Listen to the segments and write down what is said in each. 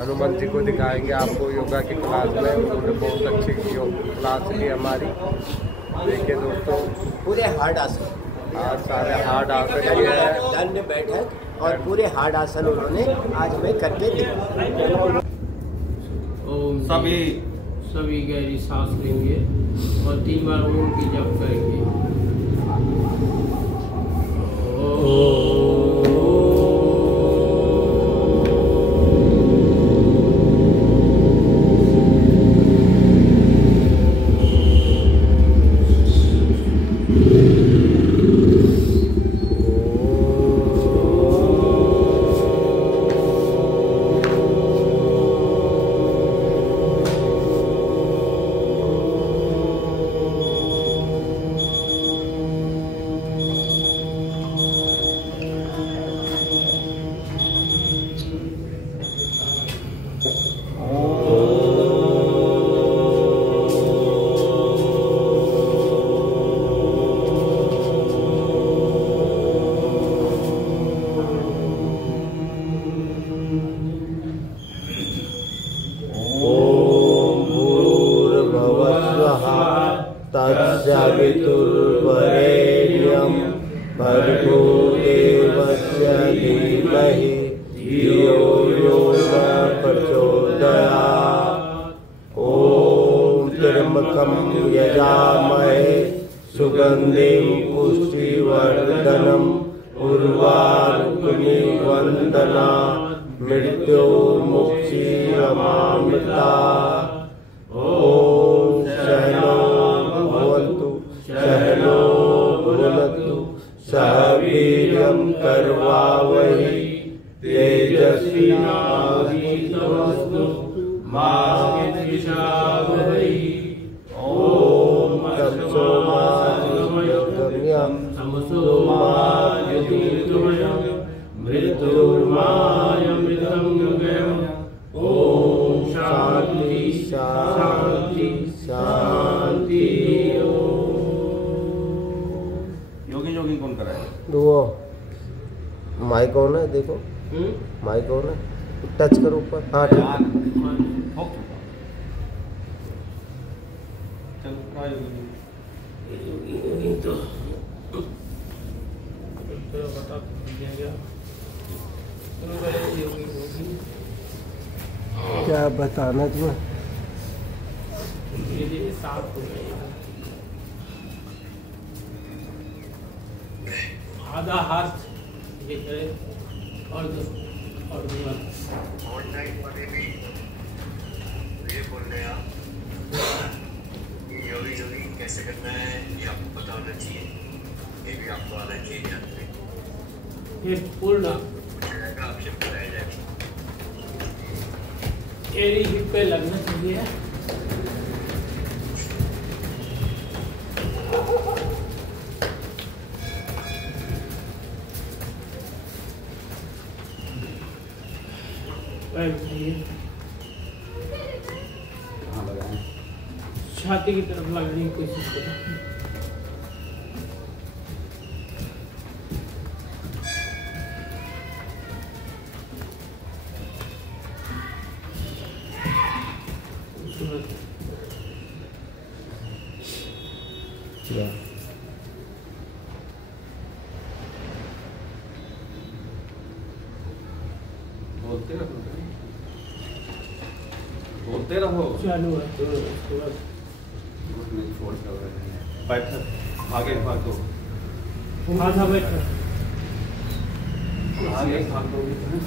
हनुमान जी को दिखाएंगे आपको योगा की क्लास में। उन्होंने बहुत अच्छी क्लास ली हमारी। देखिए दोस्तों, पूरे हार्ड आसन, आज सारे हार्ड आसन किए हैं, दंड बैठक और पूरे हार्ड आसन उन्होंने आज हमें करके दिए। सभी गहरी सांस लेंगे और 3 बार ओम की जप करेंगे। तत्सवितुर्वरेण्यं भर्गो देवस्य धीमहि धियो यो न प्रचोदयात्। ॐ त्र्यम्बकं यजामहे सुगन्धिं पुष्टिवर्धनम् उर्वारुकमिवन्दना मृत्युमुक्षीयमामृतात्। ॐ सहनो भवन्तु सहनो भुनक्तु सह वीर्यं करवावहै तेजस्विनावधीतमस्तु मा विद्विषावहै। ॐ तत्सोमागम्यं समसोमायुतिर्गमयं मृत्युर्मायमृतं गमयम्। ॐ शान्ति शान्ति शांति। योगी कौन कराए? वो माइक ऑन है, देखो माइक ऑन है, टच करो ऊपर। हाँ ठीक है। तो बता दीजिएगा क्या बताना तुम्हें? साफ हो जाएगा। आधा हाथ ये करे और दो ऑनलाइन वाले भी ये बोल रहे हैं आप योगी कैसे करना है ये आपको पता होना चाहिए। ये भी आपको आना चाहिए ध्यान से। ये पूर्ण ऑप्शन बताया जाएगा। एरी हिप पे लगना चाहिए। छाती की तरफ लगने की कोशिश करें। बोलते रहो। चालू है। बैठक आगे भाग दो। आधा बैठक आगे भाग दो।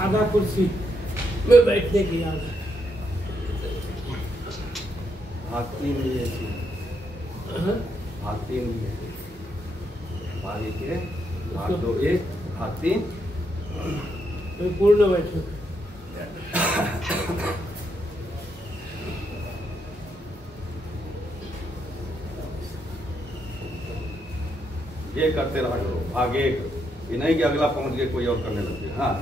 आधा कुर्सी में बैठने की आधा। हाथ 3 लिए हाथ 3 लिए आगे के हाथ 2 1 हाथ 3 पूर्ण बैठक। ये करते रहा करो आगे। ये नहीं कि अगला पहुंच के कोई और करने लगे। हाँ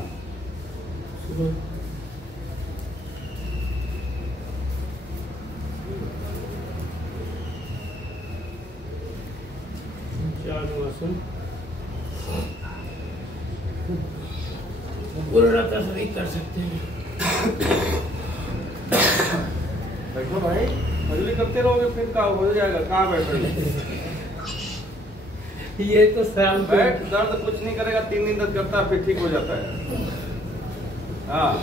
पूर्ण कर सकते हैं। तो भाई मजदूरी करते रहोगे फिर क्या हो जाएगा? कहाँ बैठोगे? ये तो शाम को बैठ, दर्द कुछ नहीं करेगा, 3 दिन दर्द करता है फिर ठीक हो जाता है। हाँ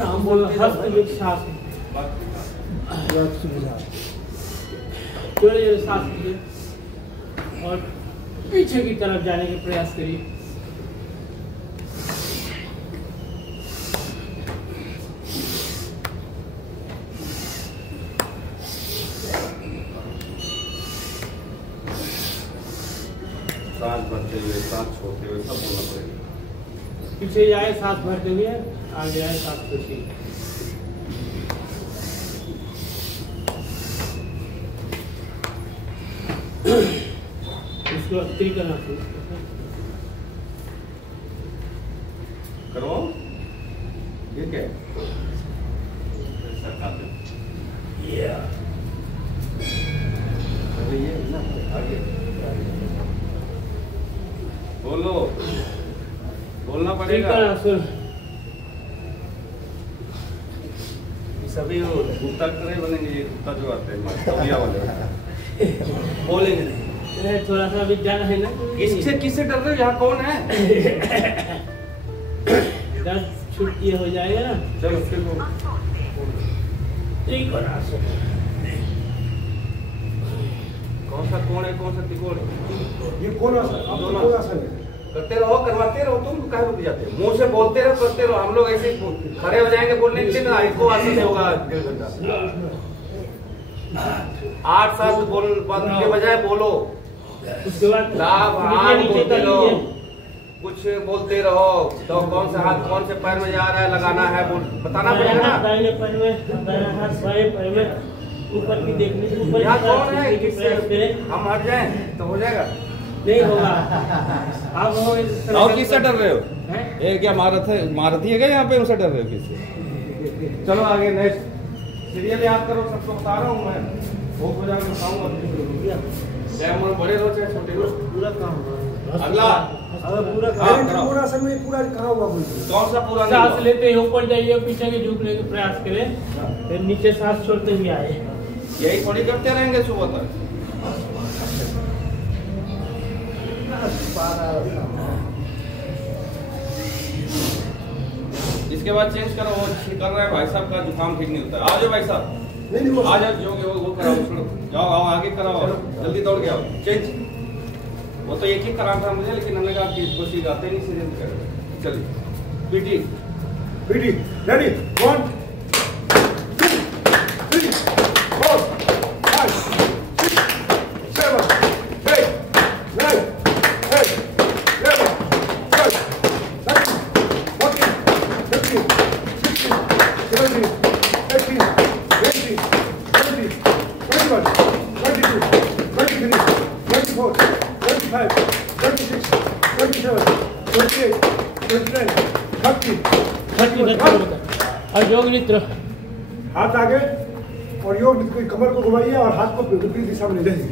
हम बोल हस्त सांस जोड़े जोड़े सांस लीजिए और पीछे की तरफ जाने का प्रयास करिए। सांस भरते हुए, सांस छोड़ते हुए सब बोलना पड़ेगा। पीछे जाए सांस भरते हुए, आगे आए सांस छोड़ते हुए। इसको स्त्री करना करो, ठीक है। ये ना आगे बोलो, बोलना पड़ेगा। सभी वो कुत्ता करे बनेंगे, ये कुत्ता जो आते हैं तौलिया वाले बोलेंगे नहीं। थोड़ा सा अभी जाना है ना। किससे डर रहे हो? यहाँ कौन है? दर्द छुट्टी हो जाएगा ना। चलो फिर वो ठीक बना सो। कौन सा कोण है, कौन सा त्रिकोण है? ये कौन आसन? आप दोनों कौन आसन है? करते रहो, करवाते रहो। तुम काहे रुक जाते हो? मुंह से बोलते रहो, करते रहो। हम लोग ऐसे खड़े हो जाएंगे बोलने के लिए ना, इसको आसन से होगा 1.5 घंटा। 8 साल बोल बंद के बजाय बोलो। उसके बाद लाभ हाथ बोलते रहो, कुछ बोलते रहो। तो कौन सा हाथ कौन से पैर में जा रहा है, लगाना है, बताना पड़ेगा ना। दाहिने पैर में, दाहिना हाथ बाएं पैर में, ऊपर की देखने से ऊपर यहाँ कौन है? किससे हम हट जाएं तो हो जाएगा? नहीं होगा। आप हो और किससे डर रहे हो? हैं? ये क्या महारथी है क्या यहाँ पे? उनसे डर रहे हो किससे? चलो आगे नेक्स्ट सीरियल याद करो, सबको बता रहा हूँ मैं। वो बजा के बताऊंगा, चाहे उम्र बड़े हो चाहे छोटे हो। पूरा काम अगला पूरा पूरा आसन में पूरा कहाँ हुआ बोलिए? कौन सा पूरा? सांस लेते हुए ऊपर जाइए, पीछे के झुकने का प्रयास करें, फिर नीचे सांस छोड़ते हुए आए। यही थोड़ी करते रहेंगे सुबह तक। इसके बाद चेंज करो। वो कर रहा है भाई साहब का जुकाम ठीक नहीं होता है। आ जाओ भाई साहब, नहीं वो आ जाओ। जो वो कराओ, सुनो जाओ, आओ आगे कराओ, जल्दी दौड़ के आओ। चेंज। वो तो एक ही कराना था मुझे, लेकिन हमने कहा कि कोशिश आते नहीं सीरियल करें। चलिए पीटी पीटी रेडी 1 2 3 4 5 6 7 8 9 10 11 12 13 14 15 16 17 18 19 20 21 22 23 24 25 26 27 28 29 30 और योग नृत्य। हाथ आगे और योग नृत्य, कमर को घुमाइए और हाथ को विपरीत दिशा में ले जाइए।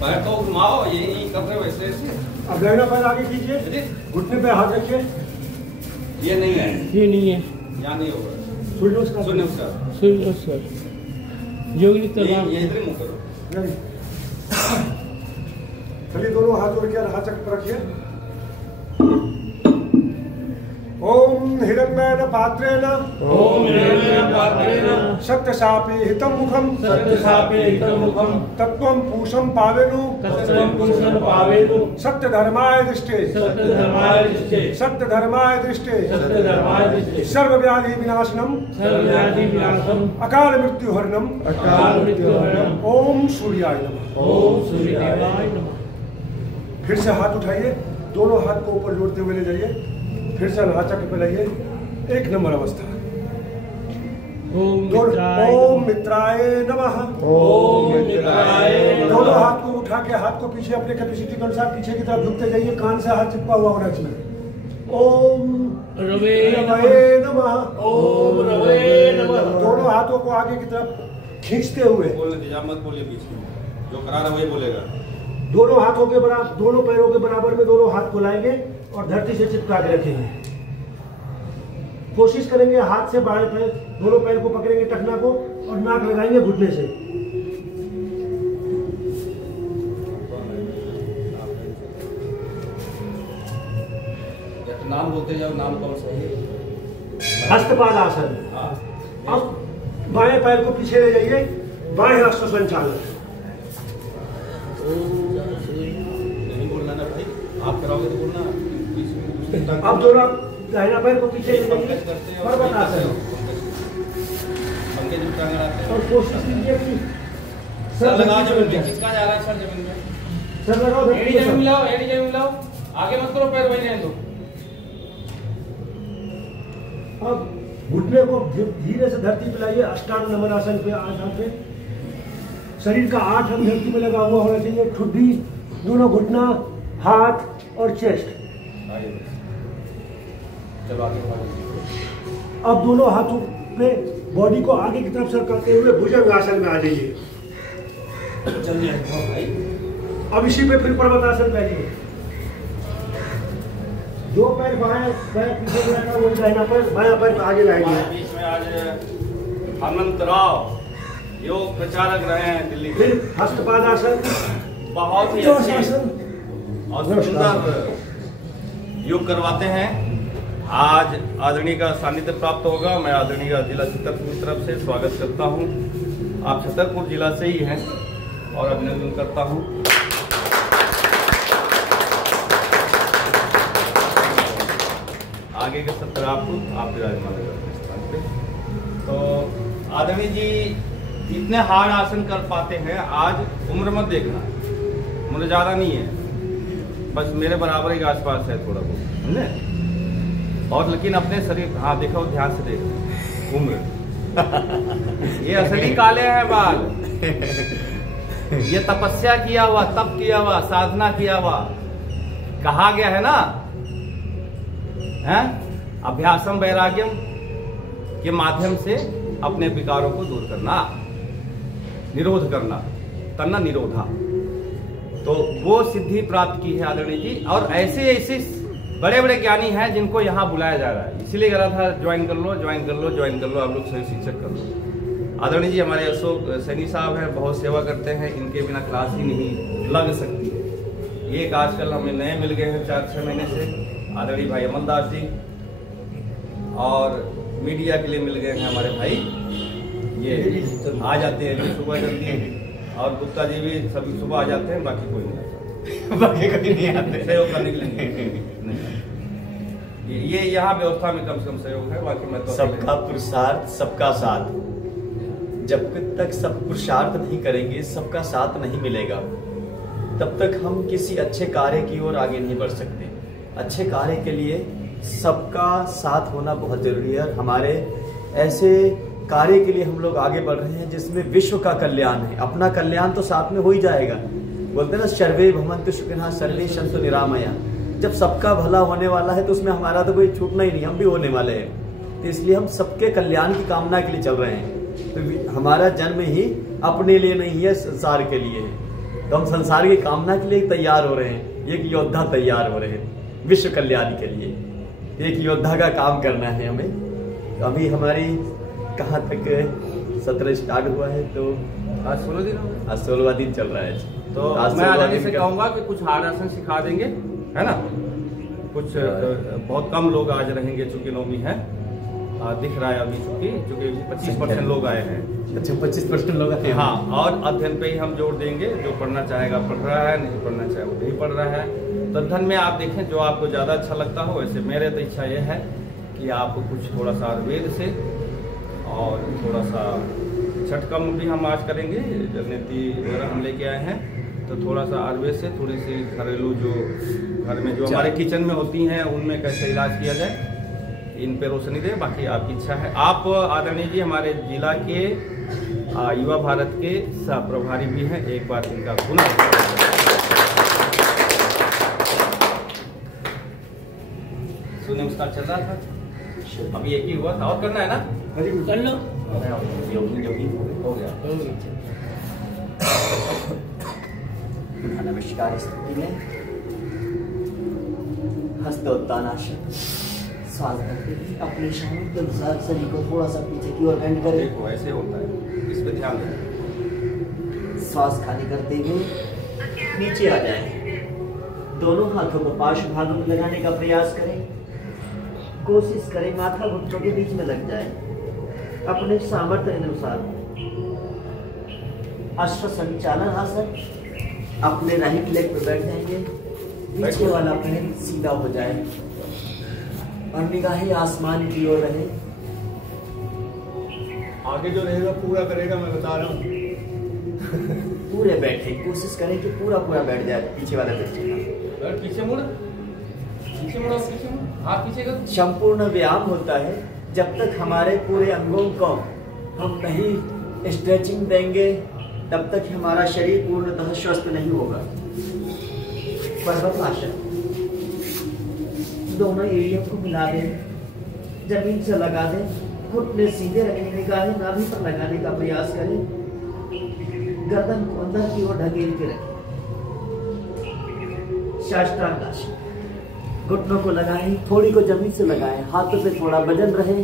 पैर तो घुमाओ, यही कर रहे हो ऐसे ऐसे। अब दाहिना पैर आगे कीजिए, घुटने पे हाथ रखिए। ये नहीं है, ये नहीं है। यहाँ नहीं होगा। सूर्य नमस्कार। सूर्य नमस्कार। सूर्य नमस्कार। योग नृत्य। ये इधर ही मुँह करो। नहीं। चलिए दोनों हाथ जोड़ के हाथ चक्र पर रखिए। ओम हिरण्मयेन पात्रेण सत्यशापे हितं मुखं तत्त्वं पूषं पावेनु सत्यधर्माय दृष्टे सर्वव्याधि विनाशनम अकाल मृत्युहरणम ओम सूर्याय नमः। फिर से हाथ उठाइए, दोनों हाथ को ऊपर जोड़ते हुए ले जाइए। फिर से हाथ चक्र पे लाइए। 1 नंबर अवस्था। ओम मित्राय नमः। दोनों हाथ को उठा के हाथ को पीछे अपने कैपेसिटी के अनुसार पीछे की तरफ झुकते जाइए। कान से हाथ चिपका हुआ होना चाहिए। ओम रवे नमः। दोनों हाथों को आगे की तरफ खींचते हुए बोलने दीजिए, मत बोलिए बीच में। जो करा रहा वही बोलेगा। दोनों हाथों के बराबर, दोनों पैरों के बराबर में दोनों हाथ को लाएंगे और धरती से चिपका के रखेंगे। कोशिश करेंगे हाथ से बाएं पैर, दोनों पैर को पकड़ेंगे टखना को और नाक लगाएंगे घुटने से। नाम बोलते जाओ, नाम कौन सा है? हस्तपाद आसन। अब बाएं पैर को पीछे ले जाइए, बाएं हाथ से संचालन। नहीं बोलना ना भाई, आप कराओगे तो बोलना। अब दोनों दाहिना पैर को पीछे ले जाइए, पर्वत आसन। पंकज उठाकर आते हैं और कोशिश कीजिए कि सर लगा जमीन में। किसका जा रहा है सर जमीन में? सर लगाओ, एडी जमीन मिलाओ, एडी जमीन मिलाओ। आगे मत करो, पैर वहीं रहने दो। अब घुटने को धीरे से धरती पे लाइए, अष्टांग नमनासन पे आसन पे। शरीर का 8 अंग धरती में लगा हुआ होना चाहिए। ठुड्डी, दोनों घुटना, हाथ और चेस्ट। चलो आगे। अब दोनों हाथों पे बॉडी को आगे की तरफ सरकाते हुए भुजंग आसन में आ जाइए। चलिए भाई। अब इसी पे फिर पर्वतासन बैठिए। दो पैर बाएं पैर पीछे रखा, वही दाहिना पैर बायां पैर आगे लाएंगे। बीच में आज हेमंत राव योग प्रचारक रहे हैं दिल्ली के। फिर हस्तपाद आसन, बहुत ही अच्छे और सुंदर योग करवाते हैं। आज आदरणीय का सानिध्य प्राप्त होगा। मैं आदरणीय का जिला छतरपुर की तरफ से स्वागत करता हूं। आप छतरपुर जिला से ही हैं और अभिनंदन करता हूं। आगे के सत्र आप विराजमान स्थान पे। तो आदरणीय जी इतने हार्ड आसन कर पाते हैं। आज उम्र मत देखना, उम्र ज्यादा नहीं है, बस मेरे बराबर के आसपास है थोड़ा बहुत, समझे? और लेकिन अपने शरीर, हाँ देखो ध्यान से देखो उम्र ये असली काले हैं बाल। ये तपस्या किया हुआ, तप किया हुआ, साधना किया हुआ, कहा गया है ना, है अभ्यासम वैराग्यम के माध्यम से अपने विकारों को दूर करना, निरोध करना, तन्ना निरोधा। तो वो सिद्धि प्राप्त की है आदरणीय जी। और ऐसे ऐसे बड़े बड़े ज्ञानी हैं जिनको यहाँ बुलाया जा रहा है। इसीलिए कह रहा था ज्वाइन कर लो, ज्वाइन कर लो, ज्वाइन कर लो, आप लोग स्वयं शिक्षक कर लो। आदरणीय जी हमारे अशोक सैनी साहब हैं, बहुत सेवा करते हैं, इनके बिना क्लास ही नहीं लग सकती है। एक आजकल हमें नए मिल गए हैं 4-6 महीने से, आदरणीय भाई अमलदास जी, और मीडिया के लिए मिल गए हैं हमारे भाई, ये आ जाते हैं सुबह जल्दी, और गुप्ता जी भी सभी सुबह आ जाते हैं, बाकी कोई नहीं आता। बाकी कोई नहीं आते सहयोग करने के लिए नहीं। ये यहाँ व्यवस्था में कम से कम सहयोग है, बाकी मैं तो सबका पुरुषार्थ सबका साथ। जब तक सब पुरुषार्थ नहीं करेंगे, सबका साथ नहीं मिलेगा, तब तक हम किसी अच्छे कार्य की ओर आगे नहीं बढ़ सकते। अच्छे कार्य के लिए सबका साथ होना बहुत जरूरी है। हमारे ऐसे कार्य के लिए हम लोग आगे बढ़ रहे हैं जिसमें विश्व का कल्याण है। अपना कल्याण तो साथ में हो ही जाएगा, बोलते हैं ना सर्वे भवन्तु सुखिनः सर्वे सन्तु निरामया। जब सबका भला होने वाला है तो उसमें हमारा तो कोई छूटना ही नहीं, हम भी होने वाले हैं। तो इसलिए हम सबके कल्याण की कामना के लिए चल रहे हैं। तो हमारा जन्म ही अपने लिए नहीं है, संसार के लिए है। तो हम संसार की कामना के लिए तैयार हो रहे हैं, एक योद्धा तैयार हो रहे हैं विश्व कल्याण के लिए। एक योद्धा का काम करना है हमें। तो अभी हमारी कहाँ तक सत्र स्टार्ट हुआ है, तो आज 16 दिन, आज 16वां दिन चल रहा है। तो मैं आदरणीय से कहूँगा कि कुछ हार्ड आसन सिखा देंगे, है ना। कुछ बहुत कम लोग आज रहेंगे, चूंकि नौमी है, दिख रहा है अभी, चूंकि 25% लोग आए हैं। अच्छा 25% लोग आए हैं। हाँ, और अध्ययन पे ही हम जोर देंगे। जो पढ़ना चाहेगा पढ़ रहा है, नहीं पढ़ना चाहे वो नहीं पढ़ रहा है। तो अध्ययन में आप देखें जो आपको ज़्यादा अच्छा लगता हो। वैसे मेरे तो इच्छा ये है कि आप कुछ थोड़ा सा आयुर्वेद से और थोड़ा सा छठकम भी हम आज करेंगे, जलनेती वगैरह हम लेके आए हैं। तो थोड़ा सा आयुर्वेद से थोड़ी सी घरेलू जो घर में जो हमारे किचन में होती हैं उनमें कैसे इलाज किया जाए, इन पे रोशनी दे। बाकी आपकी इच्छा है। आप आदरणीय जी हमारे जिला के युवा भारत के सह प्रभारी भी हैं, एक बार इनका पुनः नमस्कार चल रहा था, अभी एक ही हुआ था, और करना है ना, कर लो। योगी हो गया। पुनः नमस्कार स्थिति में हस्तोत्तानासन श्वास भरते हुए अपने सामर्थ्य के अनुसार शरीर को थोड़ा सा पीछे की ओर बेंड करें। देखो ऐसे होता है, इस पे ध्यान दें। श्वास खाली करते हुए नीचे आ जाएं। दोनों हाथों को पार्श्व भागों में लगाने का प्रयास करें। कोशिश करें माथा घुटनों के बीच में लग जाए। अपने सामर्थ्य अनुसार अश्व संचालन आसन, अपने राइट लेग पे बैठ जाएंगे। पीछे वाला पैर सीधा हो जाए और निगाहें आसमान की ओर रहे। आगे जो रहेगा पूरा करेगा, मैं बता रहा हूँ। पूरे बैठे, कोशिश करें कि पूरा बैठ जाए। पीछे वाला पीछे पीछे मुड़, पीछे मुड़ो, पीछे मुड़, हाथ पीछे कर। संपूर्ण व्यायाम होता है जब तक हमारे पूरे अंगों को हम नहीं स्ट्रेचिंग देंगे, तब तक हमारा शरीर पूर्णतः स्वस्थ नहीं होगा। पर्वतासन, दोनों एड़ियों को मिला दें, जमीन से लगा दें, घुटने सीधे रखें, निगाहें नाभि पर लगाने का प्रयास करें। गर्दन को अंदर की ओर ढकेल के रखें। साष्टांगासन, घुटनों को लगाएं, थोड़ी को जमीन से लगाएं, हाथों पे थोड़ा वजन रहे।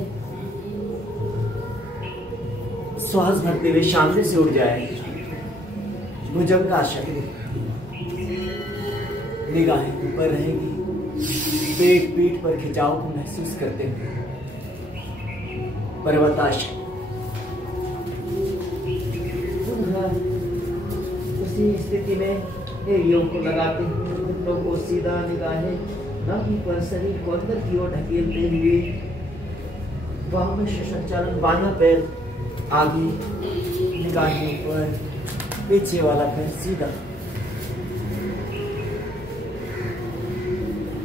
श्वास भरते हुए सामने से उठ जाए। भुजंगासन, निगाहें ऊपर रहेगी, पेट पीठ पर खिंचाव को महसूस करते हुए। पर्वतासन, उसी स्थिति में एड़ियों को लगाते हुए घुटनों को सीधा, निगाहें नाभि पर, शरीर को अंदर की ओर ढकेलते हुए वाम संचालन, बायां पैर आगे, निगाहें ऊपर, पीछे वाला पैर सीधा।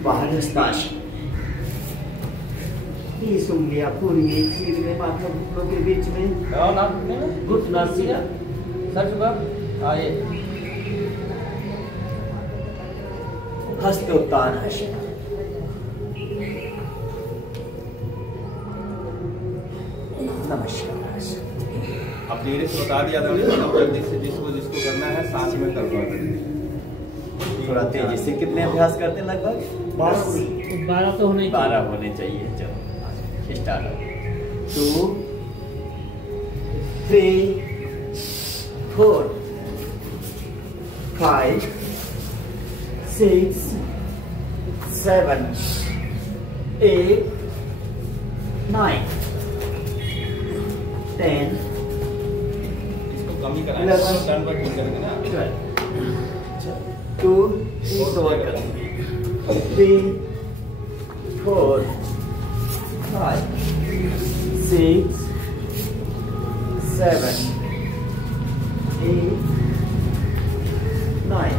बाह्यस्तासन, 30 उंगलियां पूरी एक सीध में, माथा घुटनों के बीच में, घुटना सीधा, सर झुका, आए। हस्तोत्तानासन, नमस्कार। अब धीरे से बता दिया था, जल्दी से जिसको करना है सांस में करवा दें। थोड़ा तेजी से। कितने अभ्यास करते हैं? लगभग 12 तो होने 12 होने चाहिए। चलो स्टार्ट। 2 3 4 5 6 7 8 9 10 इसको कम ही कराएं, टर्न पर ठीक करेंगे ना। 2 3 4 5 6 7 8 9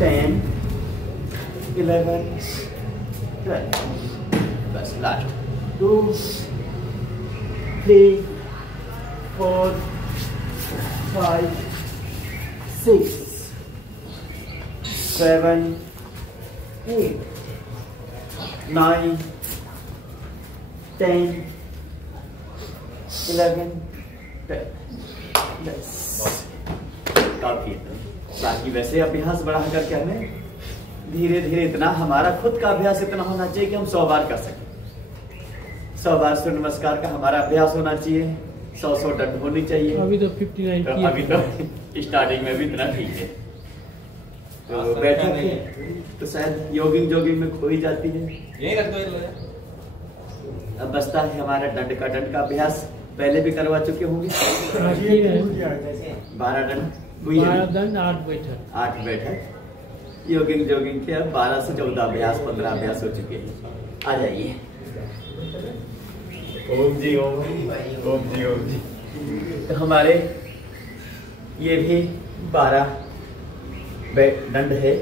10 11 12। बस लास्ट। 2 3 4 5 6 7 8 9 10 11 12। काफी है। बाकी वैसे अभ्यास बढ़ा करके हमें धीरे धीरे इतना हमारा खुद का अभ्यास इतना होना चाहिए कि हम 100 बार कर सकें। 100 बार सूर्य नमस्कार का हमारा अभ्यास होना चाहिए। 100 दंड होनी चाहिए। अभी तो 59 तो अभी तो स्टार्टिंग में भी इतना ठीक है। तो बैठक है तो शायद जोगिंग में खो ही जाती है। यही रख दो। अब बचता है हमारा दंड का अभ्यास। पहले भी करवा चुके होंगे। 12 दंड हुई है। 12 दंड 8 बैठक। 8 बैठक जोगिंग के अब 12 से 14 अभ्यास 15 अभ्यास हो चुके हैं। आ जाइए। ओम जी ओम जी ओम जी। तो हमारे ये भी 12 दंड है।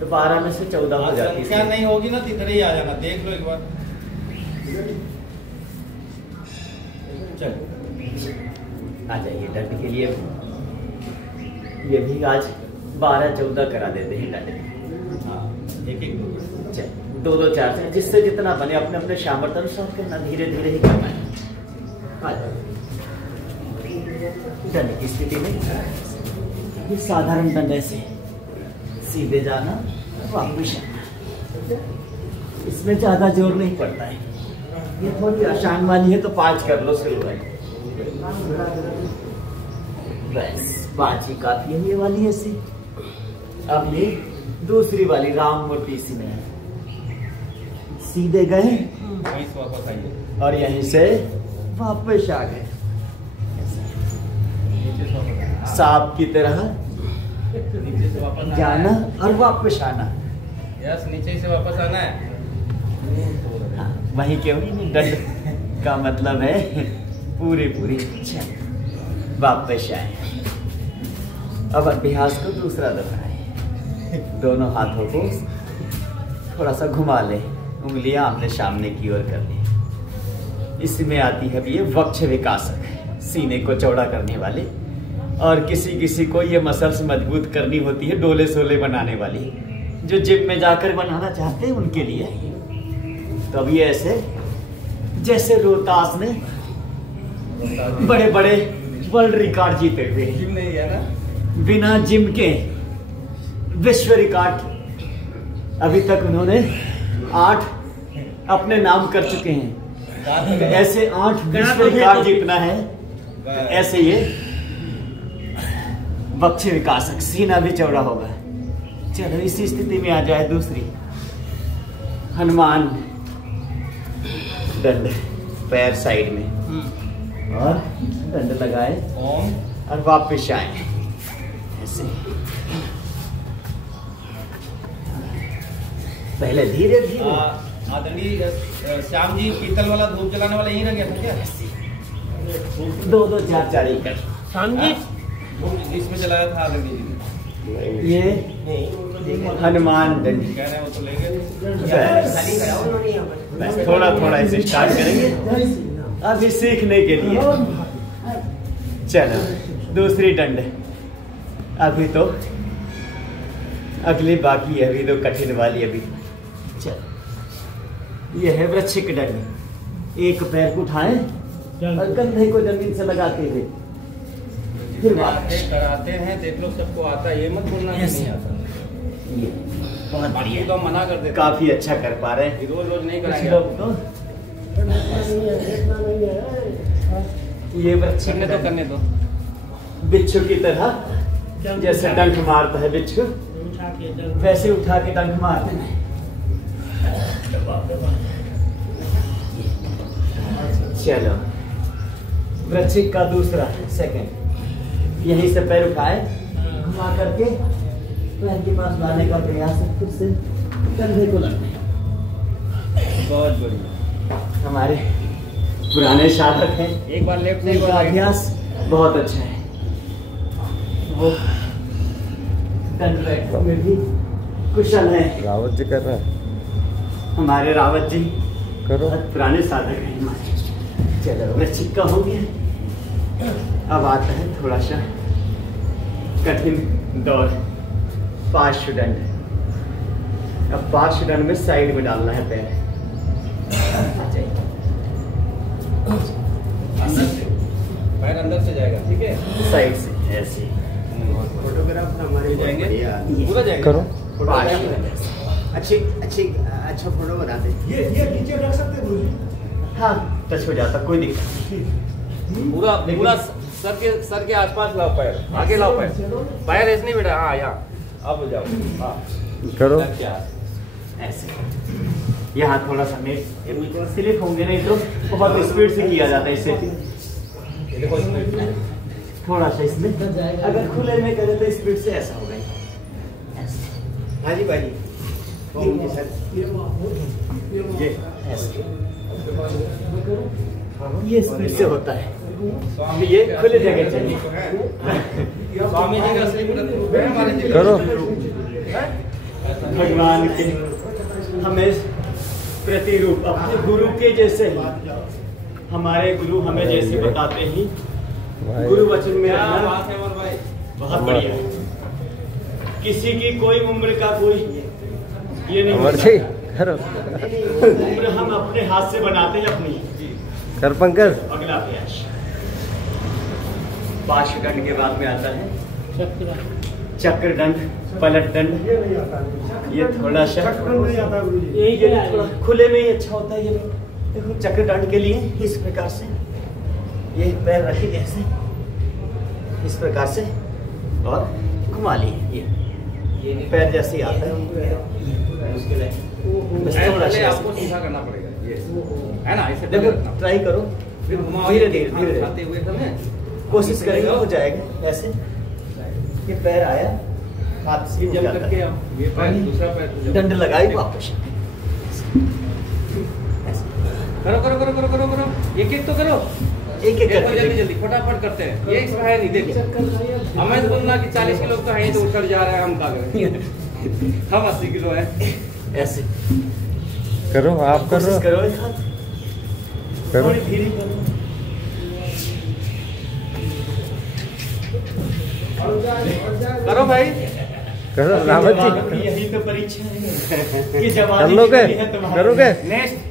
तो 12 में से 14 हो जाती है। संख्या नहीं होगी ना तो इधर ही आ जाना। देख लो एक बार। चलो आ जाइए दंड के लिए। ये भी आज 12-14 करा देते हैं दंड। एक चल 2-2 4 जिससे जितना बने अपने अपने सामर्थ्य अनुसार करना। धीरे धीरे ही करना है। दंड की स्थिति में ये साधारण दंड ऐसे सीधे जाना वापस आना, इसमें ज्यादा जोर नहीं पड़ता है। ये थोड़ी आसान वाली है तो 5 कर लो शुरुआत, बस 5 ही काफी है ये वाली ऐसी। अब ये दूसरी वाली राम मोटी सी में सीधे गए वहीं से वापस आइए, और यहीं से वापस आ गए नीचे से वापस आना। सांप की तरह नीचे से वापस जाना और वापस आना। यस, नीचे से वापस आना है। हाँ, वहीं क्यों नहीं, दंड का मतलब है पूरी चल वापस आए। अब अभ्यास को दूसरा दोहराए, दोनों हाथों को थोड़ा सा घुमा ले, उंगलियां आमने सामने की ओर कर ले। इसमें आती है ये वक्ष विकासक, सीने को चौड़ा करने वाले, और किसी को ये मसल्स मजबूत करनी होती है, डोले सोले बनाने वाली, जो जिम में जाकर बनाना चाहते हैं उनके लिए है ये। तो अब ये ऐसे जैसे रोहतास ने बड़े बड़े वर्ल्ड रिकॉर्ड जीते हुए, जिम नहीं है ना, बिना जिम के विश्व रिकॉर्ड अभी तक उन्होंने 8 अपने नाम कर चुके हैं। ऐसे 8 विश्व रिकॉर्ड जीतना है, ऐसे ये वक्ष विकासक, सीना भी चौड़ा होगा। चलो इसी स्थिति में आ जाए दूसरी, हनुमान दंड, पैर साइड में और दंड लगाए ओम, और वापस आए ऐसे। पहले धीरे धीरे। आदरणीय श्याम जी, पीतल वाला धूप जलाने वाला यहीं रह गया था क्या? 2-2 4-4 ही कर। शाम जी धूप इसमें जलाया था आदरणीय जी ने। ये हनुमान दंड, कह रहे हैं वो तो ले गए। बस थोड़ा इसे स्टार्ट करेंगे अभी सीखने के लिए। चलो दूसरी दंड, अभी तो अगली बाकी है, अभी तो कठिन वाली अभी। चलो ये है वृश्चिक दंड, एक पैर को उठाएं और कंधे को जमीन से लगाते हुए फिर वापस। कराते हैं, देख लो सबको आता है, ये मत बोलना कि नहीं आता। ये बहुत बाकी बढ़िया, तो हम मना कर देते हैं, काफी अच्छा कर पा रहे हैं। रोज नहीं कुछ कराएंगे। लोग तो ये वृश्चिक करने तो करने दो। बिच्छू की तरह, जैसे डंक मारता है बिच्छू, वैसे उठा के डंक मारते हैं। चलो वृश्चिक का दूसरा सेकंड, यहीं से पैर उठाए, घुमा करके पैर के पास लाने का प्रयास है, फिर से कंधे को लगने। बहुत बढ़िया, हमारे पुराने साधक हैं, एक बार लेफ्ट से एक इनका बार राइट। अभ्यास बहुत अच्छा है। वो दंड बैठक में भी कुशल है। रावत जी कर रहे हैं, हमारे रावत जी करो। बहुत पुराने साधक हैं हमारे। चलो वृश्चिक का हो गया, अब आता है थोड़ा सा कठिन दौर, पार्श्वदंड। अब पार्श्वदंड में साइड में डालना है पैर, अंदर से, पैर अंदर से जाएगा, ठीक है, साइड से ऐसे फोटोग्राफ हमारे जाएंगे? बढ़िया पूरा जाएगा। करो। अच्छा फोटो बनाते। ये नीचे रख सकते हैं गुरुजी? हाँ टच हो जाता, कोई दिक्कत नहीं। पूरा पूरा सर के आसपास लाओ पैर, आगे लाओ पैर, पैर ऐसे नहीं बेटा, हाँ यहाँ अब हो जाओ, हाँ करो। सर के आस। ऐसे यहाँ थोड़ा सा मेट स्लिप होंगे, नहीं तो बहुत स्पीड से किया जाता है इसे। ये देखो इसमें थोड़ा सा इसमें अगर खुले में करें तो स्पीड से ऐसा होगा, ऐसे। हाँ जी भाई, सर ये ऐसे, ये स्पीड से होता है, ये खुले जगह चाहिए। स्वामी जी का असली मूर्त है हमारे जिले में। करो। भगवान के हमें प्रतिरूप अपने गुरु के जैसे ही, हमारे गुरु हमें जैसे बताते ही गुरु वचन में क्या रहना बात है अमर भाई, बहुत बढ़िया है। किसी की कोई उम्र का कोई ये नहीं अमर होता। जी करो। उम्र हम अपने हाथ से बनाते हैं अपनी। कर पंकज। अगला प्रयास पार्श्वदंड के बाद में आता है चक्र दंड, पलट दंड। ये नहीं आता है गुरुजी। ये थोड़ा सा चक्रदंड नहीं आता है गुरुजी। ये थोड़ा खुले में ही अच्छा होता है। ये देखो चक्र दंड के लिए इस प्रकार से ये पैर रखिए ऐसे, इस प्रकार से और घुमा लिए। ये पैर जैसे ही आता है उसके लिए बस थोड़ा सा आपको सीधा करना पड़ेगा ये, है ना? ऐसे देखो ट्राई करो, फिर घुमाओ धीरे धीरे धीरे खाते हुए समय कोशिश करेंगे हो जाएगा। ऐसे ये पैर आया, हाथ से जब करके अब ये पैर दूसरा पैर दंड लगाई वापस। करो करो करो करो करो करो, एक एक तो करो, एक एक देखो करके जल्दी जल्दी फटाफट करते हैं। ये इसमें है नहीं, देखो हमें तो बोलना कि 40 किलो तो है ही, तो उछल जा रहा है, हम का करें? हम 80 किलो है। ऐसे करो, आप करो, कोशिश करो एक हाथ, करो। थोड़ी धीरे करो। करो भाई, करो रावत जी, की यही तो परीक्षा है कि जवानी कर लोगे, की है तुम्हारी। करोगे? नेक्स्ट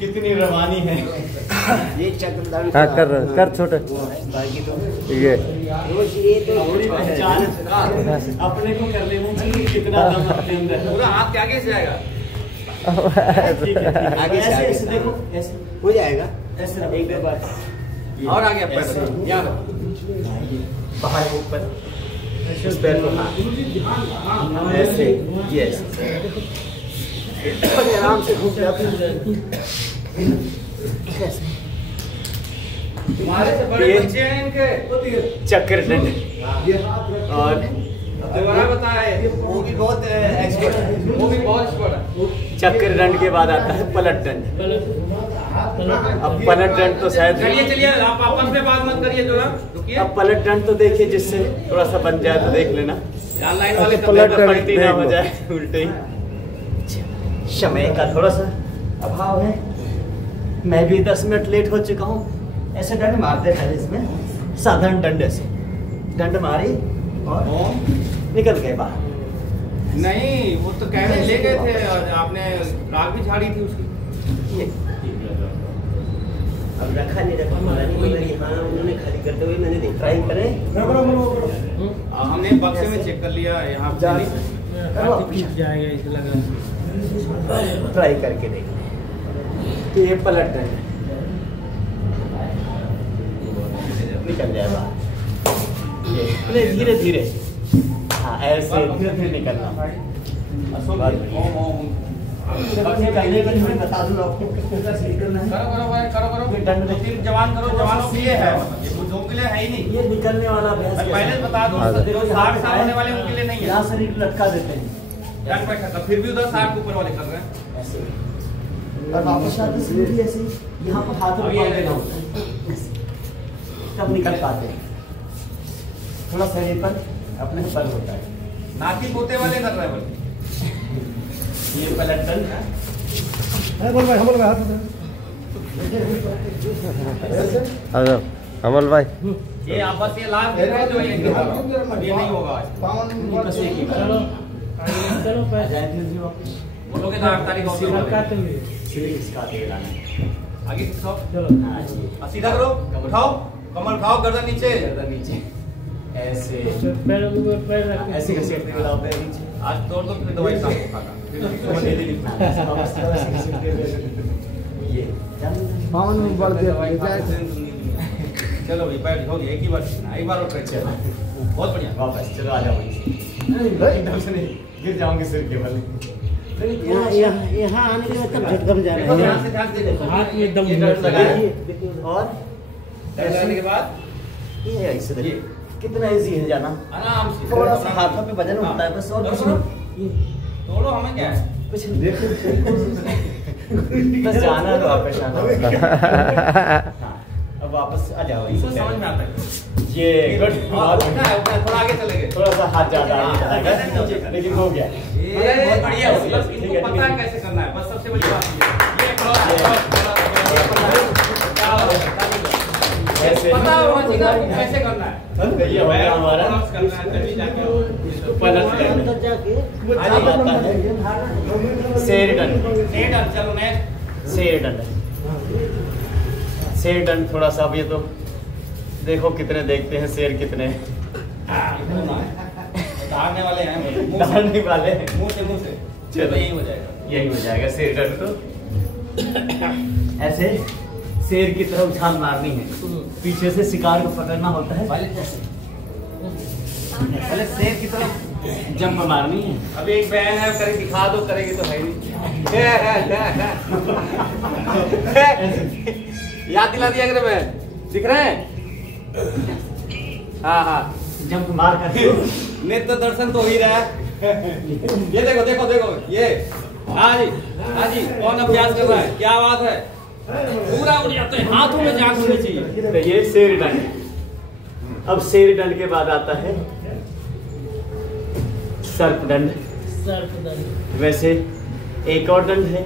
कितनी रवानी है। ये चक्रदंड हाँ कर कर छोटे ये रोज ये तो अपनी पहचान अपने को कर लेना चाहिए, कितना दम अपने अंदर है। पूरा हाथ के आगे से आएगा। ठीक है, आगे से ऐसे आगे। ऐसे देखो, ऐसे हो जाएगा। ऐसे एक बार और आगे पैर यहाँ रखो। बाहर ऊपर इस पैर को हाँ ऐसे ये ऐसे बड़े आराम से घूम जाते हैं। तुम्हारे से बड़े ये- बच्चे हैं इनके। चक्र दंड और दोबारा बताए, वो भी बहुत एक्सपर्ट है। वो भी बहुत एक्सपर्ट है। चक्र दंड के बाद आता है पलट दंड। अब पलट दंड तो शायद चलिए चलिए, आप आपस में बात मत करिए, जरा रुकिए। अब पलट दंड तो देखिए, जिससे थोड़ा सा बन जाए तो देख लेना, यार लाइन वाले अच्छा, पलट दंड पलटी ना देख हो लो। जाए उल्टे ही। समय का थोड़ा सा अभाव है, मैं भी 10 मिनट लेट हो चुका हूँ। ऐसे दंड मारते हैं इसमें, साधारण दंड ऐसे दंड मारी और निकल गए बाहर। नहीं, वो तो कैमरे ले गए थे और आपने राग भी झाड़ी थी उसकी। ये अब रखा नहीं रखा हमारा नहीं बोला कि हाँ उन्होंने खाली करते हुए मैंने देखा। ट्राई करें। हमने बक्से में चेक कर लिया, यहाँ पे नहीं। ट्राई करके देखें। तो ये पलट दंड है, निकल जाए बाहर। ये धीरे धीरे हाँ ऐसे धीरे धीरे निकलना। करने के लिए मैं बता दूं आपको किस तरह से निकलना है। करो करो भाई, करो करो। ये दंड दो तीन जवान करो, जवानों के लिए है, ये बुजुर्गों के लिए है ही नहीं। ये निकलने वाला अभ्यास मैं पहले से बता दूं, हाँ। 60 साल होने वाले उनके लिए नहीं है। यहाँ शरीर लटका देते हैं जान बैठा था, फिर भी उधर 60 के ऊपर वाले कर रहे हैं। ऐसे, और वापस आते सीधी ऐसे यहाँ पर हाथ अब में ये- देना होता है, तब निकल पाते हैं। थोड़ा शरीर पर अपने बल होता है। नाती पोते वाले कर रहे हैं बल्कि। ये पलट दंड है। बोल भाई, हम लोग हाथ में आ जाओ अमल भाई। ये आप बस ये लाभ दे रहे हैं जो ये नहीं होगा। ये नहीं होगा आज। बस एक ही बार। आ जाए फिर जी वापस। बोलोगे तो 8 तारीख और सिर इसका तेल आना है। आगे खिसको। हाँ जी। और सीधा करो, उठाओ, कमर उठाओ, गर्दन नीचे। गर्दन नीचे ऐसे ऐसे घसीटते हुए लाओ पैर नीचे। आज तोड़ दो, फिर दवाई साफ खाना। ये पावन में बढ़ चलो भाई, पैर हो गया, एक ही बार सीखना, एक बार और ट्राई करना। बहुत बढ़िया। वापस चलो आ जाओ एकदम से नहीं गिर जाओगे सिर के बल। यहाँ आने के बाद तब झटका में जा देखो रहा ध्यान है। से, ध्यान से देखो। हाथ में दम ये डर लगाए और ऐसे करने के बाद ये ऐसे देखिए कितना इजी है जाना। आराम से थोड़ा सा हाथों पे वजन होता है बस, और कुछ नहीं। तोड़ो, हमें क्या है। कुछ नहीं। बस जाना तो वापस आना। हाँ, अब वापस आ जाओ। इसको समझ में आता है। ये गुड। हाँ, उठना है, उठना है, थोड़ा आगे चले गए। थोड़ा सा हाथ ज्यादा आगे चला गया, लेकिन हो गया। ये बहुत बढ़िया है, बस इनको पता है कैसे करना है, बस सबसे बड़ी बात ये क्रॉस ऐसे पता होना चाहिए ना कि कैसे करना है। ये हो गया हमारा क्रॉस करना है, तभी जाके इसको पलट अंदर दंड। जाके आ जाता है शेर दंड। नहीं डर, चलो नेक्स्ट। शेर दंड। शेर दंड थोड़ा सा अब ये तो देखो कितने देखते हैं शेर कितने धारने वाले हैं, धारने वाले हैं। मुंह से चलो यही हो जाएगा, यही हो जाएगा। शेर डंड तो ऐसे शेर की तरह उछाल मारनी है, पीछे से शिकार को पकड़ना होता है पहले शेर की तरह जंप मारनी है। अभी एक बहन है, करे दिखा दो, करेगी तो है ही नहीं। याद दिला दिया करे बहन, दिख रहे हैं? हाँ हाँ, जंप मार कर नेत्र दर्शन तो हो ही रहा है। ये देखो देखो देखो, ये हाँ जी कौन अभ्यास कर रहा है, क्या बात है, पूरा उड़ जाते हैं, हाथों में जान होनी चाहिए। तो ये शेर दंड। अब शेर दंड के बाद आता है सर्प दंड। वैसे एक और दंड है,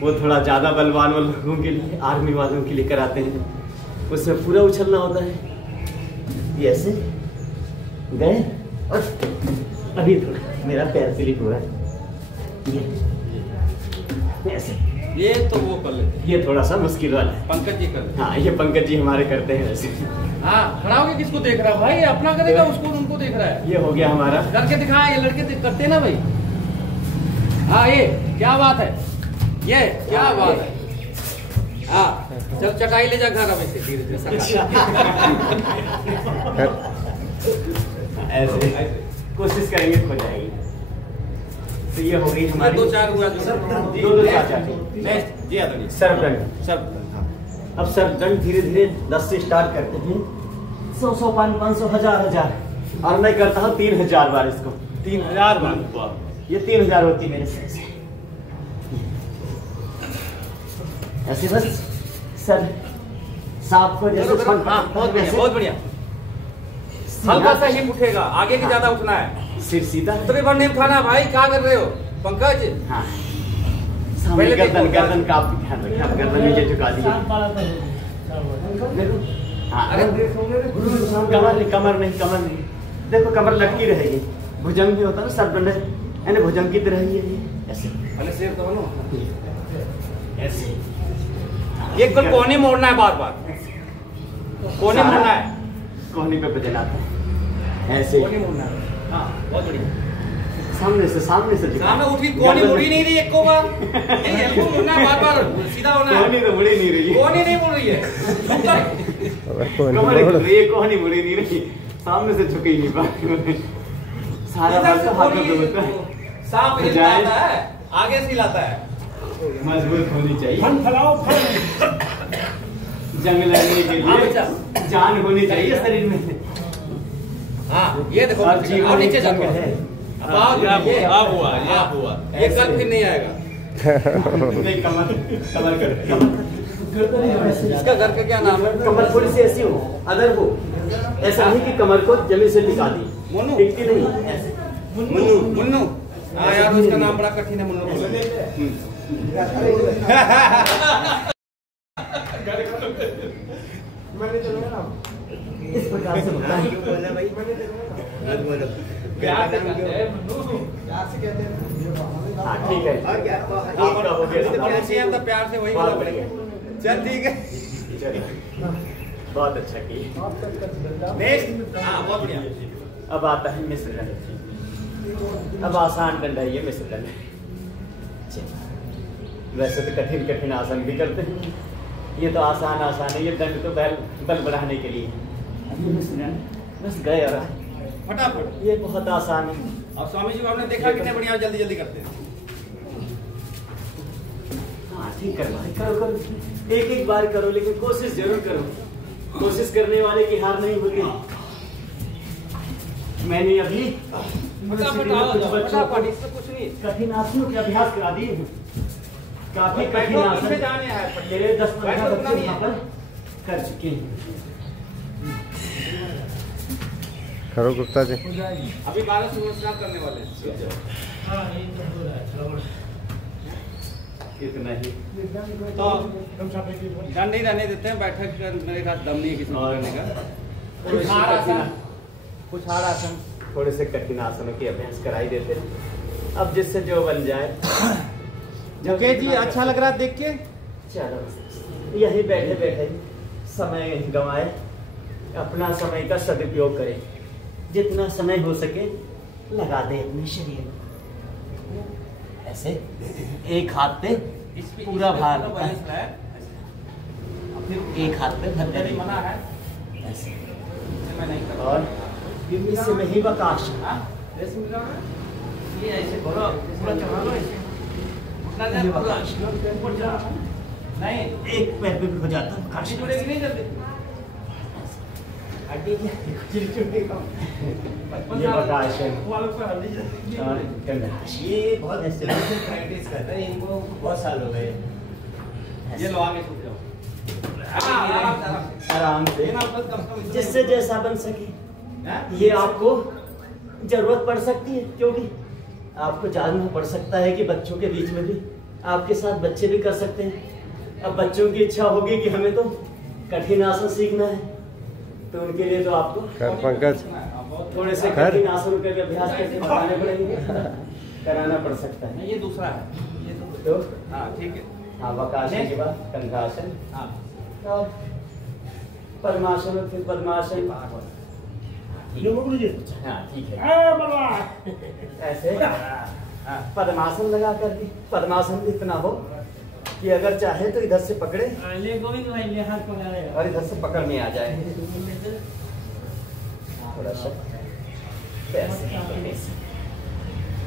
वो थोड़ा ज्यादा बलवान वाले लोगों के लिए, आर्मी वालों के लिए कराते हैं। उसमें पूरा उछलना होता है, ये ऐसे गए और अभी थोड़ा मेरा पैर स्लिप हो रहा है, ये ऐसे। ये तो वो कर लेते हैं, ये थोड़ा सा मुश्किल वाला है, पंकज जी कर लेते हैं। हाँ ये पंकज जी हमारे करते हैं वैसे। हाँ, खड़ा होके किसको देख रहा है भाई, अपना करेगा उसको उनको देख रहा है। ये हो गया हमारा। करके दिखा, ये लड़के करते हैं ना भाई। हाँ ये क्या बात है, ये क्या बात है। हाँ चल चटाई ले जा घर, अब ऐसे धीरे धीरे ऐसे कोशिश करेंगे हो जाएगी। तो ये हो गई हमारी दो चार हुआ जो दो चार नेक्स्ट जी आदरणीय सर्प दंड। सब। अब सर्प दंड धीरे धीरे 10 से स्टार्ट करते हैं, 100 500 1000 और मैं करता हूँ 3000 बार इसको। 3000 बार ये 3000 होती मेरे से ऐसे बस सर सांप को जैसे हाँ बहुत बढ़िया बहुत बढ़िया। हल्का सा हिप उठेगा, आगे की ज्यादा उठना है, सिर सीधा उतरे बार नहीं उठाना भाई। क्या कर रहे हो पंकज? हाँ पहले गर्दन गर्दन का आप ध्यान रखें, आप गर्दन नीचे झुका दीजिए। हाँ कमर नहीं देखो, कमर लटकी रहेगी, भुजंग भी होता है ना सर्प दंड, यानी भुजंग की तरह ही है ये ऐसे। पहले शेर तो बनो ऐसे ये कोने मोड़ना है, बार बार कोने मोड़ना है, कोहनी पे बजना था ऐसे। कोने मोड़ना है। हाँ बहुत बढ़िया। सामने से सामने उठी, कोने मुड़ी नहीं रही एक को बार, ये एल्बो मुड़ना है, बार बार सीधा होना है। कोहनी तो मुड़ी नहीं रही है, कोने नहीं मुड़ रही है, कमर मुड़ रही है, कोहनी मुड़ी नहीं रही, सामने से झुके ही नहीं पा सारा बल तो हाथों पे होता है। सांप हिलाता है, आगे से हिलाता है। मजबूत होनी चाहिए, फन फैलाओ फन। जंग लड़ने के लिए जान होनी चाहिए शरीर में। हाँ ये देखो, और जीवन और नीचे जंग जाओ। है। अब हुआ ये कल फिर नहीं आएगा। नहीं कमर कर इसका घर का क्या नाम है? कमर थोड़ी सी ऐसी हो, अदर हो, ऐसा नहीं कि कमर को जमीन से टिका दी, मुन्नू टिकती नहीं ऐसे। मुन्नू हाँ यार, उसका नाम बड़ा कठिन है मुन्नू। इस प्रकार से होता है। प्यार से कहते हैं मुन्नू। हाँ ठीक है, आपका हो गया। तो प्यार से वही बोला पड़ेगा। चल ठीक है, बहुत अच्छा किया। नेक्स्ट। हाँ बहुत बढ़िया। अब आता है मिश्र दंड। अब आसान दंड है ये मिश्र दंड। वैसे तो कठिन आसन भी करते हैं, ये तो आसान है। ये दंड तो बल बढ़ाने के लिए। अब ये मिश्र दंड बस गए और फटाफट, ये बहुत आसान है। और स्वामी जी को आपने देखा कितने बढ़िया जल्दी जल्दी करते हैं। हाँ ठीक है भाई, करो एक बार करो, लेकिन कोशिश जरूर करो। कोशिश करने वाले की हार नहीं होती। मैंने अभी फटाफट, इससे कुछ नहीं। कठिन आसनों के अभ्यास करा दिए हैं, काफी कठिन बैठो, आसन पीछे जाने हैं। मेरे 10-15 बच्चे यहाँ पर कर चुके हैं। करो गुप्ता जी। अभी 12 नमस्कार करने वाले हैं। इतना ही तो दंड नहीं रहने देते हैं, बैठक मेरे साथ दम नहीं है किसी को करने का। कुछ आसन, थोड़े से कठिन आसनों की अभ्यास कराई देते हैं। अब जिससे जो बन जाए। जबकि जी अच्छा लग रहा है देख के। चलो यही बैठे बैठे समय गंवाए, अपना समय का सदुपयोग करें। जितना समय हो सके लगा दे अपने शरीर में। ऐसे एक हाथ पे पूरा भार होता है, फिर एक हाथ पे भर मना है ऐसे, और इससे में ही वकाश ये ऐसे पूरा चढ़ा लो, ऐसे नहीं एक पैर पे भी हो जाता है वकाश। जुड़ेगी नहीं जल्दी। ये वकाश है और ये बहुत ऐसे प्रैक्टिस करते हैं, इनको बहुत साल हो गए। ये लो आगे छूट जाओ आराम से, जिससे जैसा बन सके। ये आपको जरूरत पड़ सकती है, क्योंकि आपको जानना पड़ सकता है कि बच्चों के बीच में भी आपके साथ बच्चे भी कर सकते हैं। अब बच्चों की इच्छा होगी कि हमें तो कठिन आसन सीखना है, तो उनके लिए तो आपको पंकज थोड़े से कठिन आसन का भी अभ्यास करके कराने पड़ेंगे, कराना पड़ सकता है। ये दूसरा है, ये तो हाँ ठीक है। हाँ, वकासन के बाद कंकासन, हाँ पद्मासन और फिर पद्मासन। हाँ ठीक है, ऐसे पद्मासन लगा करके, पद्मासन भी इतना हो कि अगर चाहे तो इधर से पकड़े और इधर से पकड़ में आ जाए। थोड़ा सा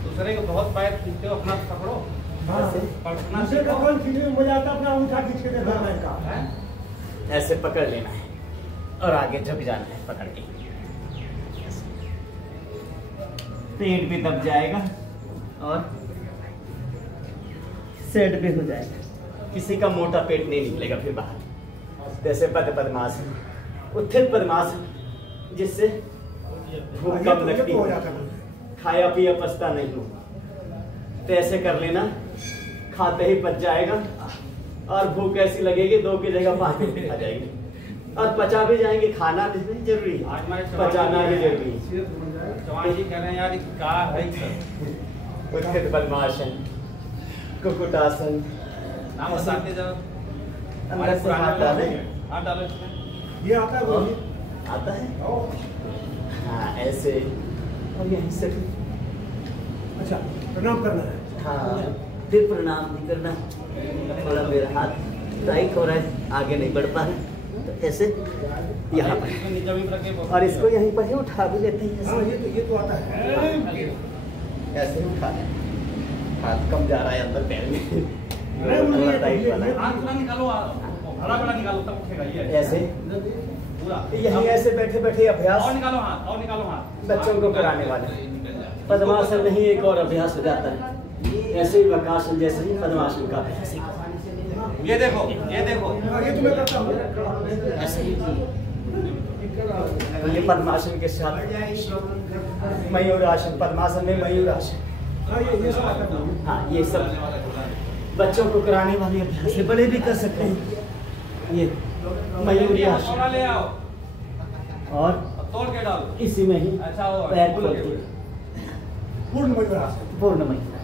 दूसरे को बहुत पैर खींचते हो, अपना पकड़ो। ऐसे पकड़ लेना है और आगे झुक जाना है पकड़ के। पेट भी दब जाएगा और सेट भी हो जाएगा, किसी का मोटा पेट नहीं निकलेगा फिर बाहर। जैसे पद्मासन, उत्थित पद्मासन, जिससे भूख कम लगती हो, खाया पिया पचता नहीं हो, तो ऐसे कर लेना, खाते ही पच जाएगा और भूख ऐसी लगेगी 2 की जगह 5 रोटी खा जाएगी, और पचा भी जाएंगे। खाना भी जरूरी है, पचाना भी जरूरी है। चौहान जी कह रहे हैं यार क्या है उत्थित पद्मासन, कुक्कुटासन, नाम बताते जाओ। अंदर से हाथ डाले, हाथ डालो इसमें। ये आता है वो भी? आता है हाँ ऐसे, और यहीं से फिर अच्छा, प्रणाम करना है। हाँ, फिर प्रणाम नहीं करना। थोड़ा मेरा हाथ टाइट हो रहा है, आगे नहीं बढ़ पा रहा, तो ऐसे यहाँ पर, और इसको यहीं पर ही उठा भी लेते हैं। हाँ, ये तो आता है। ऐसे उठा, हाथ कम जा रहा है अंदर पैर में, टाइट वाला है। हाथ थोड़ा निकालो, बड़ा बड़ा निकालो तब उठेगा। ये ऐसे पूरा यहीं ऐसे बैठे बैठे अभ्यास और निकालो हाथ, और निकालो हाथ। बच्चों को कराने वाले। पद्मासन नहीं, एक और अभ्यास हो जाता है ऐसे ही, वकासन जैसे ही पद्मासन का अभ्यास। ये देखो, ये देखो, ये तो मैं करता हूँ। ऐसे ही ये पद्मासन के साथ मयूरासन, पद्मासन में मयूरासन। हाँ, ये सब आता है। हाँ, ये सब बच्चों को कराने वाले अभ्यास है, बड़े भी कर सकते हैं। ये मयूरी आसन, थोड़ा ले आओ और तोड़ के डालो। इसी में ही अच्छा वो पैर खोलते, पूर्ण मयूरासन। पूर्ण मयूरासन।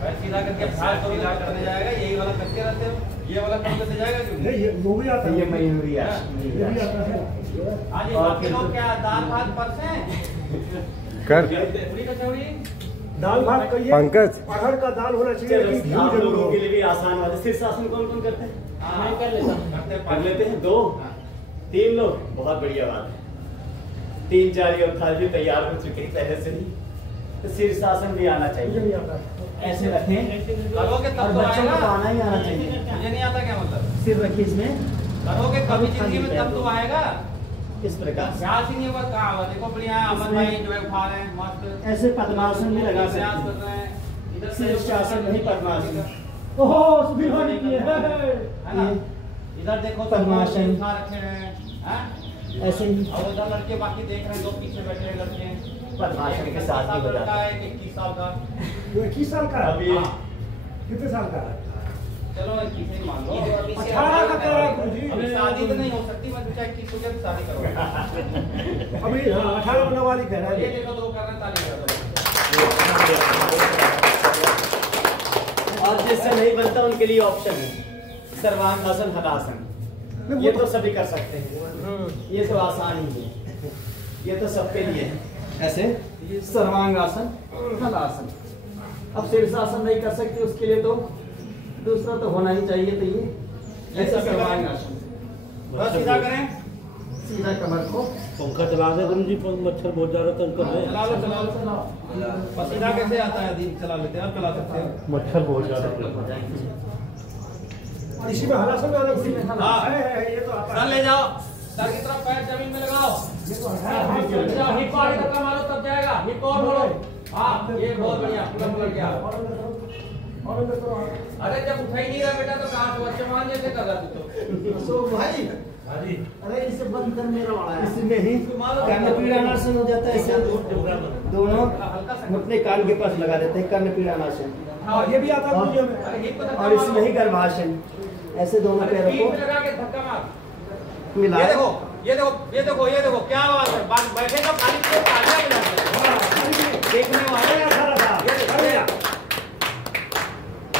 पैर सीधा करके भार को सीधा करने जाएगा, यही वाला करते रहते हो, ये वाला काम करते जाएगा क्यों? नहीं, ये वो भी आता है। ये मयूरी आसन। ये भी आता है। आज और बाकी लोग क्या दाल भात परसे कर पूरी कचौड़ी। दाल भात करिए, पंकज। अरहर का दाल होना चाहिए, चलो, लेकिन घी आप जरूर लोगों हो। के लिए भी आसान वाले शीर्षासन कौन कौन करते हैं? मैं कर लेता हूँ, कर लेते हैं 2 3 लोग, बहुत बढ़िया बात है। 3-4 योग थाल भी तैयार हो चुके हैं पहले से ही, तो शीर्षासन भी आना मुझे चाहिए। नहीं आता है। ऐसे रखें, करोगे और तब तो बच्चों को तो आएगा। आना ही आना चाहिए। मुझे नहीं आता क्या मतलब? सिर रखिए इसमें, करोगे कभी जिंदगी में तब तो आएगा। इस प्रकार से अभ्यास ही नहीं हुआ, कहाँ हुआ? देखो बढ़िया अमन भाई जो है उठा रहे हैं मस्त, ऐसे पद्मासन भी लगा अभ्यास सकते कर हैं। रहे हैं। इधर से शीर्षासन नहीं, पद्मासन। ओहो, सुधीर भाई की है। है ना? इधर देखो तो पद्मासन। उठा रखे हैं, हैं? ऐसे ही और उधर लड़के बाकी देख रहे हैं, 2 पीछे बैठे हैं लड़के। पद्मासन के साथ ही हो जाता है। 21 साल का। ये 21 साल का है? अभी हाँ। कितने साल का है? चलो 21 ही मान लो। 18 का कह रहा है गुरुजी। अभी शादी तो नहीं हो सकती, मैं सोचा 21 हो गया तो शादी करो। अभी हाँ 18 होने वाली कह रहा ये है। देखो 2 कर रहे हैं, ताली बजा दो। और जिससे नहीं बनता उनके लिए ऑप्शन है सर्वांगासन हतासन। ये तो सभी कर सकते हैं, ये तो आसान ही है, ये तो सबके लिए है। ऐसे सर्वांगासन, हलासन। अब शीर्षासन नहीं कर सकते, उसके लिए तो दूसरा तो होना ही चाहिए। तो ये ऐसे सर्वांगासन, सीधा करें, सीधा कमर को पंखा चला दे गुरु जी, मच्छर बहुत ज्यादा तंग कर रहे हैं। चला लो। पसीना कैसे आता है? अधीन चला लेते हैं, आप चला सकते हैं। मच्छर बहुत ज्यादा इसी में हलासन में इसी में हलासन। हाँ, है, ये तो आता सर है। ले जाओ, सर की तरफ पैर जमीन में लगाओ, जाओ, हिप और धक्का मारो तब जाएगा। हिप और बोलो, हाँ ये बहुत बढ़िया, पूरा मुड़ गया। अरे जब उठा ही नहीं रहा बेटा तो कहाँ से बच्चे मान जैसे कर रहा तू तो भाई, अरे इसे बंद कर, मेरा वाला है। इसमें ही कर्णपीड़ानासन हो जाता है। ऐसे दोनों अपने कान के पास लगा देते हैं, कर्णपीड़ानासन। हाँ, ये भी आता है मुझे में। और इसमें ही गर्भासन, ऐसे दोनों पैरों को लगा के धक्का मार। मिला। ये देखो, ये देखो, ये देखो, ये देखो, क्या बात है। बैठे तो खाली तालियां बजाते, देखने वाले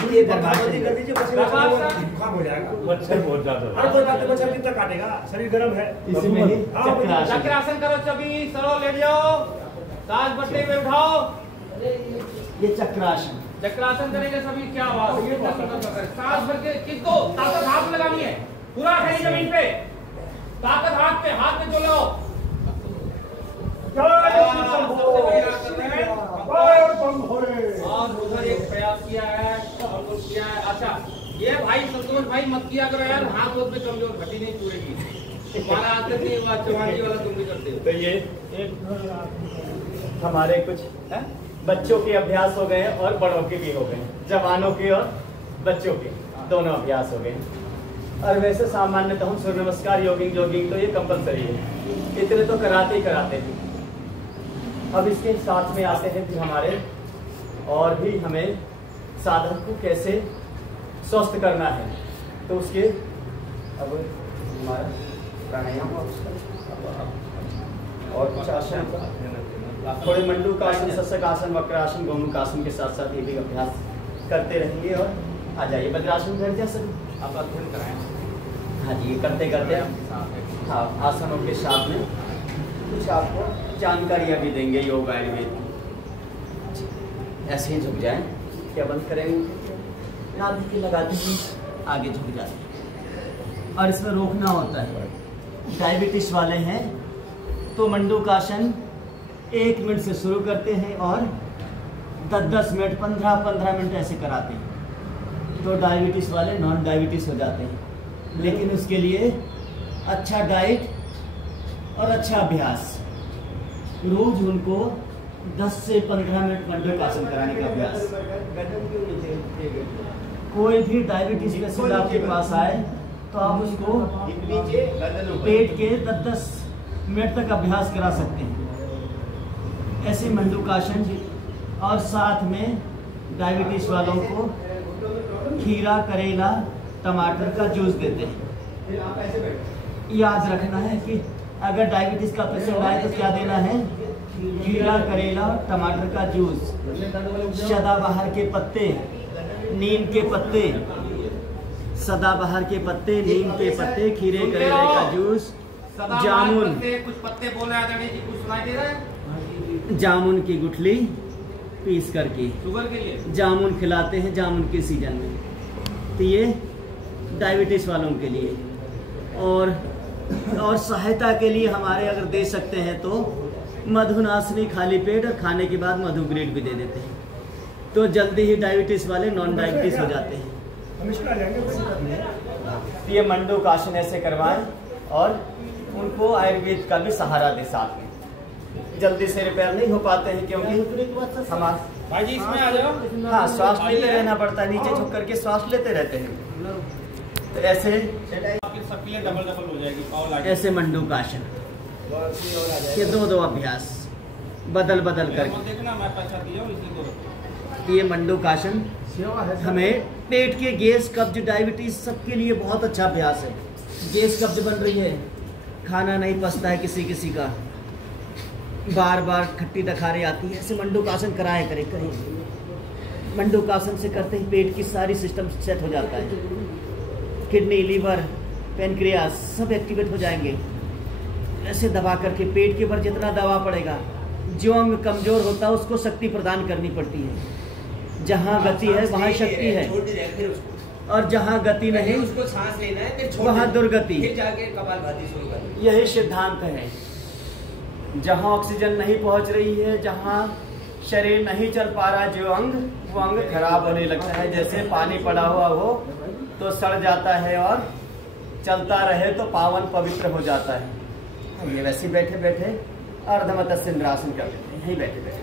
ये गर्भासन कर दीजिए, जुकाम हो जाएगा। मच्छर बहुत ज्यादा अरे कोई बात नहीं, मच्छर कितना काटेगा, शरीर गर्म है। इसमें ही हाँ, चक्रासन। चक्रासन करो, चबी सरो लेट जाओ, सांस बट्टे में उठाओ। ये चक्रासन। चक्रासन करेंगे सभी, क्या बात है। सांस भर के, किसको ताकत हाथ में लगानी है, पूरा खड़ी जमीन पे, ताकत हाथ में जो लो। सबसे बड़ी बात कर रहे हैं। और उधर एक प्रयास किया है और कुछ किया है। अच्छा ये भाई संतोष भाई मत किया करो यार, हाथ वोथ में कमजोर, घटी नहीं चुएगी। हमारा आते नहीं हुआ, चवानी वाला तुम भी करते हो। तो ये हमारे कुछ बच्चों के अभ्यास हो गए और बड़ों के भी हो गए, जवानों के और बच्चों के दोनों अभ्यास हो गए। और वैसे सामान्यतः हम सूर्य नमस्कार, जॉगिंग तो ये कंपलसरी है, इतने तो कराते ही कराते हैं। अब इसके साथ में आते हैं फिर हमारे, और भी हमें साधक को कैसे स्वस्थ करना है। तो उसके अब हमारा प्राणायाम और कुछ आसन, थोड़े मंडूकासन, शशकासन, वक्रासन, गोमुखासन के साथ साथ ये भी अभ्यास करते रहेंगे। और आ जाइए वज्रासन कर दिया सर, आप अध्ययन कराएं। हाँ जी, ये करते करते हाँ आसनों के साथ में कुछ आपको जानकारियाँ भी देंगे योग आयुर्वेद की। ऐसे ही झुक जाएं, क्या बंद करेंगे, नाभि की लगाते ही आगे झुक जाते। और इसमें रोकना होता है, डायबिटीज वाले हैं तो मंडूकासन 1 मिनट से शुरू करते हैं और 10-10 मिनट, 15-15 मिनट ऐसे कराते हैं। तो डायबिटीज वाले नॉन डायबिटीज हो जाते हैं। लेकिन उसके लिए अच्छा डाइट और अच्छा अभ्यास, रोज उनको 10 से 15 मिनट मंडूकासन कराने का अभ्यास। कोई भी डायबिटीज पेशेंट आपके पास आए तो आप उसको पेट के 10-10 मिनट तक अभ्यास करा सकते हैं, ऐसे मंडूकासन। और साथ में डायबिटीज वालों को खीरा, करेला, टमाटर का जूस देते हैं। याद रखना है कि अगर डायबिटीज का पेशेंट आए तो क्या देना है, खीरा, करेला, टमाटर का जूस, सदाबहार के पत्ते, नीम के पत्ते, सदाबहार के पत्ते, नीम के पत्ते, खीरे करेले का जूस, जामुन, कुछ पत्ते बोल रहे हैं जी, कुछ सुनाई दे रहा है। जामुन की गुठली पीस करके शुगर के लिए जामुन खिलाते हैं जामुन के सीजन में। तो ये डायबिटीज वालों के लिए। और सहायता के लिए हमारे अगर दे सकते हैं तो मधुनाशनी खाली पेट और खाने के बाद मधुग्रेड भी दे देते हैं, तो जल्दी ही डायबिटीज वाले नॉन डायबिटीज हो जाते हैं। तो ये मंडूकासन ऐसे करवाएं और उनको आयुर्वेद का भी सहारा दे साथ में। जल्दी से रिपेयर नहीं हो पाते हैं क्योंकि हमारे भाई जी इसमें आ जाओ। हाँ, श्वास लेते रहना पड़ता है, नीचे झुक करके श्वास लेते रहते हैं। तो ऐसे सबके लिए डबल हो जाएगी, पाव लागे। ऐसे मंडूकासन के 2-2 अभ्यास बदल करके। देखना मैं पैसा दिया हूं इसी को। ये मंडूकासन हमें पेट के गैस, कब्ज, डायबिटीज सबके लिए बहुत अच्छा अभ्यास है। गैस कब्ज बन रही है, खाना नहीं पचता है किसी का, बार बार खट्टी डखारे आती है, ऐसे मंडूकासन कराया करें। मंडूकासन से करते ही पेट की सारी सिस्टम सेट हो जाता है, किडनी, लीवर, पैनक्रियास सब एक्टिवेट हो जाएंगे। ऐसे दबा करके पेट के ऊपर जितना दबाव पड़ेगा, जो अंग कमजोर होता है उसको शक्ति प्रदान करनी पड़ती है। जहाँ गति है वहाँ शक्ति है, और जहाँ गति नहीं उसको सांस लेना है, फिर वहाँ दुर्गति। फिर जाके कपालभाति शुरू करना। यही सिद्धांत है। जहाँ ऑक्सीजन नहीं पहुँच रही है, जहाँ शरीर नहीं चल पा रहा, जो अंग, वो अंग खराब होने लगता है। जैसे पानी पड़ा हुआ हो तो सड़ जाता है, और चलता रहे तो पावन पवित्र हो जाता है। ये वैसे बैठे बैठे अर्धमत्स्य इंद्रासन कर लेते हैं, यही बैठे बैठे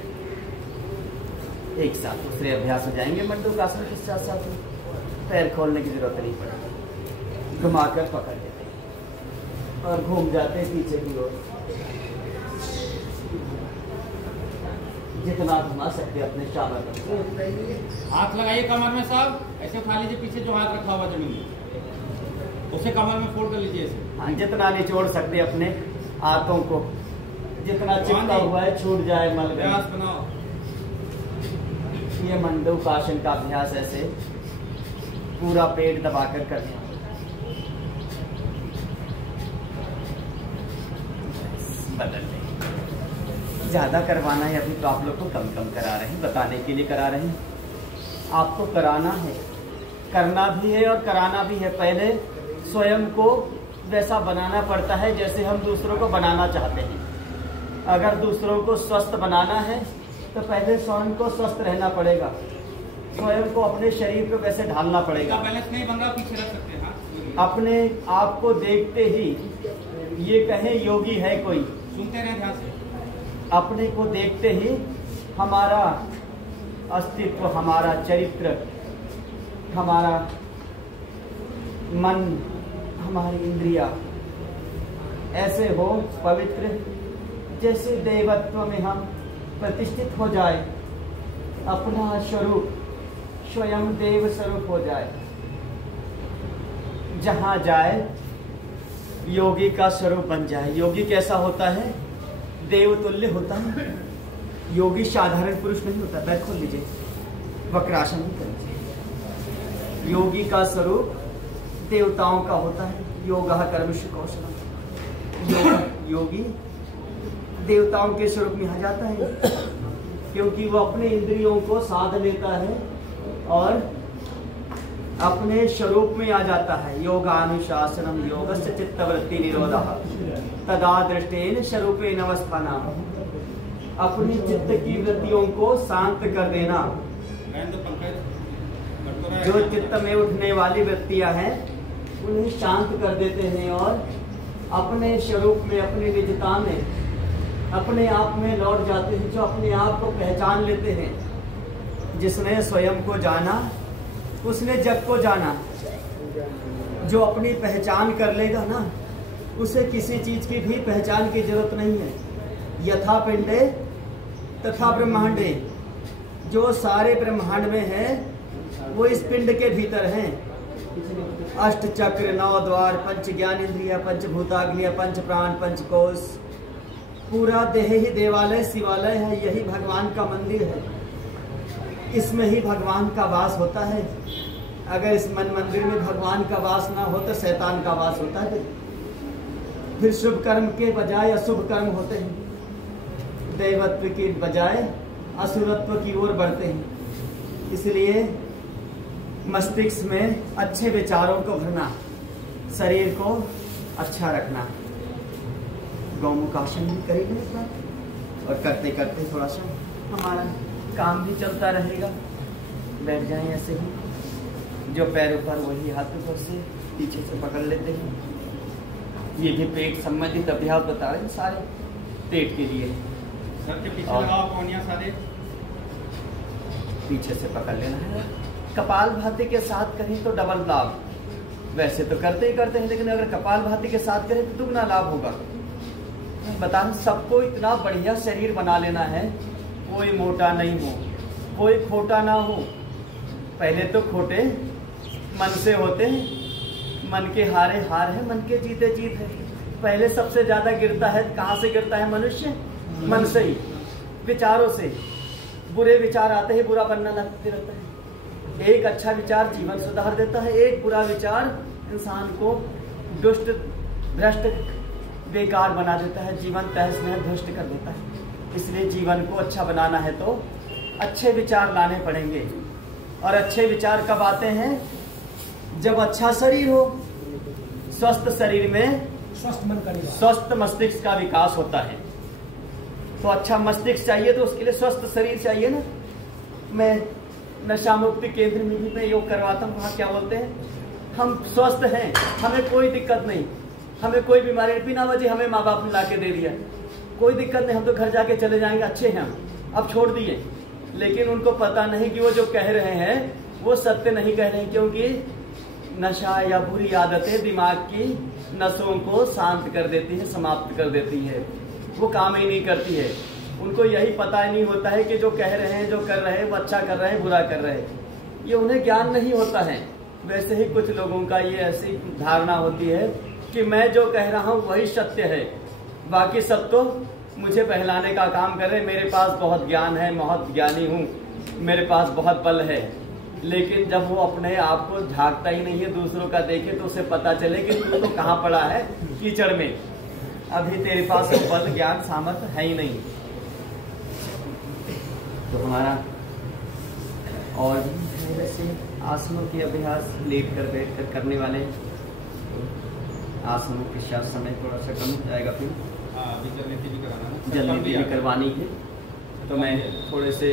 एक साथ दूसरे अभ्यास हो जाएंगे। मंडूकासन के साथ साथ पैर खोलने की जरूरत नहीं पड़ेगी, घुमाकर पकड़ लेते हैं और घूम जाते हैं पीछे की ओर। जितना घुमा सकते अपने चावल हाथ लगाइए कमर में साहब, ऐसे उठा लीजिए पीछे जो हाथ रखा हुआ जमीन में, उसे कमर में फोल्ड कर लीजिए ऐसे। हाँ, जितना निचोड़ सकते अपने हाथों को, जितना चिपका हुआ है छूट जाए मल अभ्यास बनाओ। ये मंडूकासन का अभ्यास ऐसे पूरा पेट दबाकर करना। बदल नहीं, ज्यादा करवाना है अभी तो आप लोग को कम कम करा रहे हैं, बताने के लिए करा रहे हैं। आपको कराना है, करना भी है और कराना भी है। पहले स्वयं को वैसा बनाना पड़ता है जैसे हम दूसरों को बनाना चाहते हैं। अगर दूसरों को स्वस्थ बनाना है तो पहले स्वयं को स्वस्थ रहना पड़ेगा, स्वयं को अपने शरीर को वैसे ढालना पड़ेगा। बैलेंस नहीं बन रहा, पीछे रख सकते हैं। अपने आप को देखते ही ये कहें योगी है कोई, सुनते रहे ध्यान से। अपने को देखते ही हमारा अस्तित्व, हमारा चरित्र, हमारा मन, हमारी इंद्रिया ऐसे हो पवित्र जैसे देवत्व में हम प्रतिष्ठित हो जाए, अपना स्वरूप स्वयं देव स्वरूप हो जाए। जहाँ जाए योगी का स्वरूप बन जाए। योगी कैसा होता है? देवतुल्य होता है। योगी साधारण पुरुष नहीं होता। पैर खोल लीजिए, वक्रासन नहीं करना चाहिए। योगी का स्वरूप देवताओं का होता है। योगा कर्मश कौशलम। योगी देवताओं के स्वरूप में आ जाता है, क्योंकि वो अपने इंद्रियों को साध लेता है और अपने स्वरूप में आ जाता है। योगानुशासनम योगस्य चित्तवृत्ति निरोधः तदा दृष्टेन स्वरूपेण अवस्थानाम। अपनी चित्त की वृत्तियों को शांत कर देना। जो चित्त में उठने वाली वृत्तियां हैं उन्हें शांत कर देते हैं और अपने स्वरूप में, अपनी निजता में, अपने आप में लौट जाते हैं। जो अपने आप को पहचान लेते हैं। जिसने स्वयं को जाना उसने जग को जाना। जो अपनी पहचान कर लेगा ना, उसे किसी चीज की भी पहचान की जरूरत नहीं है। यथा पिंडे तथा ब्रह्मांडे। जो सारे ब्रह्मांड में है वो इस पिंड के भीतर हैं। अष्ट चक्र, नौ द्वार, पंच ज्ञान इंद्रिया, पंच भूताग्नि, पंच प्राण, पंच कोश, पूरा देह ही देवालय शिवालय है। यही भगवान का मंदिर है। इसमें ही भगवान का वास होता है। अगर इस मन मंदिर में भगवान का वास ना हो तो शैतान का वास होता है। फिर शुभ कर्म के बजाय अशुभ कर्म होते हैं। दैवत्व के बजाय असुरत्व की ओर बढ़ते हैं। इसलिए मस्तिष्क में अच्छे विचारों को भरना, शरीर को अच्छा रखना। गौमुखासन भी करेंगे इस बार, और करते करते थोड़ा सा हमारा काम भी चलता रहेगा। बैठ जाएं ऐसे ही। जो पैर ऊपर वही हाथ ऊपर से पीछे से पकड़ लेते हैं। ये भी पेट संबंधित अभ्यास बता रहे हैं सारे पेट के लिए। सर के पीछे लगाओ पौनिया सारे, पीछे से पकड़ लेना है। कपालभाति के साथ करें तो डबल लाभ। वैसे तो करते ही करते हैं, लेकिन अगर कपालभाति के साथ करें तो दुगना लाभ होगा। बता, सबको इतना बढ़िया शरीर बना लेना है, कोई मोटा नहीं हो, कोई खोटा ना हो। पहले तो खोटे मन से होते हैं। मन के हारे हार है, मन के जीते जीत है। पहले सबसे ज्यादा गिरता है, कहाँ से गिरता है मनुष्य? मन से ही, विचारों से। बुरे विचार आते ही बुरा बनना लगते रहता है। एक अच्छा विचार जीवन सुधार देता है, एक बुरा विचार इंसान को दुष्ट भ्रष्ट बेकार बना देता है, जीवन तहस नहस ध्वस्त कर देता है। इसलिए जीवन को अच्छा बनाना है तो अच्छे विचार लाने पड़ेंगे। और अच्छे विचार कब आते हैं? जब अच्छा शरीर हो। स्वस्थ शरीर में स्वस्थ मस्तिष्क का विकास होता है। तो अच्छा मस्तिष्क चाहिए तो उसके लिए स्वस्थ शरीर चाहिए ना। मैं नशा मुक्ति केंद्र में भी मैं योग करवाता हूँ। वहाँ क्या बोलते हैं, हम स्वस्थ हैं, हमें कोई दिक्कत नहीं, हमें कोई बीमारी, बिना वजह हमें माँ बाप ने ला के दे दिया, कोई दिक्कत नहीं, हम तो घर जाके चले जाएंगे, अच्छे हैं हम, अब छोड़ दिए। लेकिन उनको पता नहीं कि वो जो कह रहे हैं वो सत्य नहीं कह रहे हैं, क्योंकि नशा या बुरी आदतें दिमाग की नसों को शांत कर देती है, समाप्त कर देती है, वो काम ही नहीं करती है। उनको यही पता ही नहीं होता है कि जो कह रहे हैं, जो कर रहे हैं, वो अच्छा कर रहे हैं, बुरा कर रहे हैं, ये उन्हें ज्ञान नहीं होता है। वैसे ही कुछ लोगों का ये ऐसी धारणा होती है कि मैं जो कह रहा हूँ वही सत्य है, बाकी सब तो मुझे बहलाने का काम कर रहे हैं, मेरे पास बहुत ज्ञान है, बहुत ज्ञानी हूँ, मेरे पास बहुत बल है। लेकिन जब वो अपने आप को झांकता ही नहीं है, दूसरों का देखे तो उसे पता चले कि तू तो कहाँ पड़ा है, कीचड़ में, अभी तेरे पास बल ज्ञान सामर्थ्य है ही नहीं। तो हमारा और वैसे आसनों के अभ्यास लेट कर बैठ कर करने वाले आसनों के साथ समय थोड़ा सा कम हो जाएगा, फिर जल्दी भी करवानी है। तो मैं थोड़े से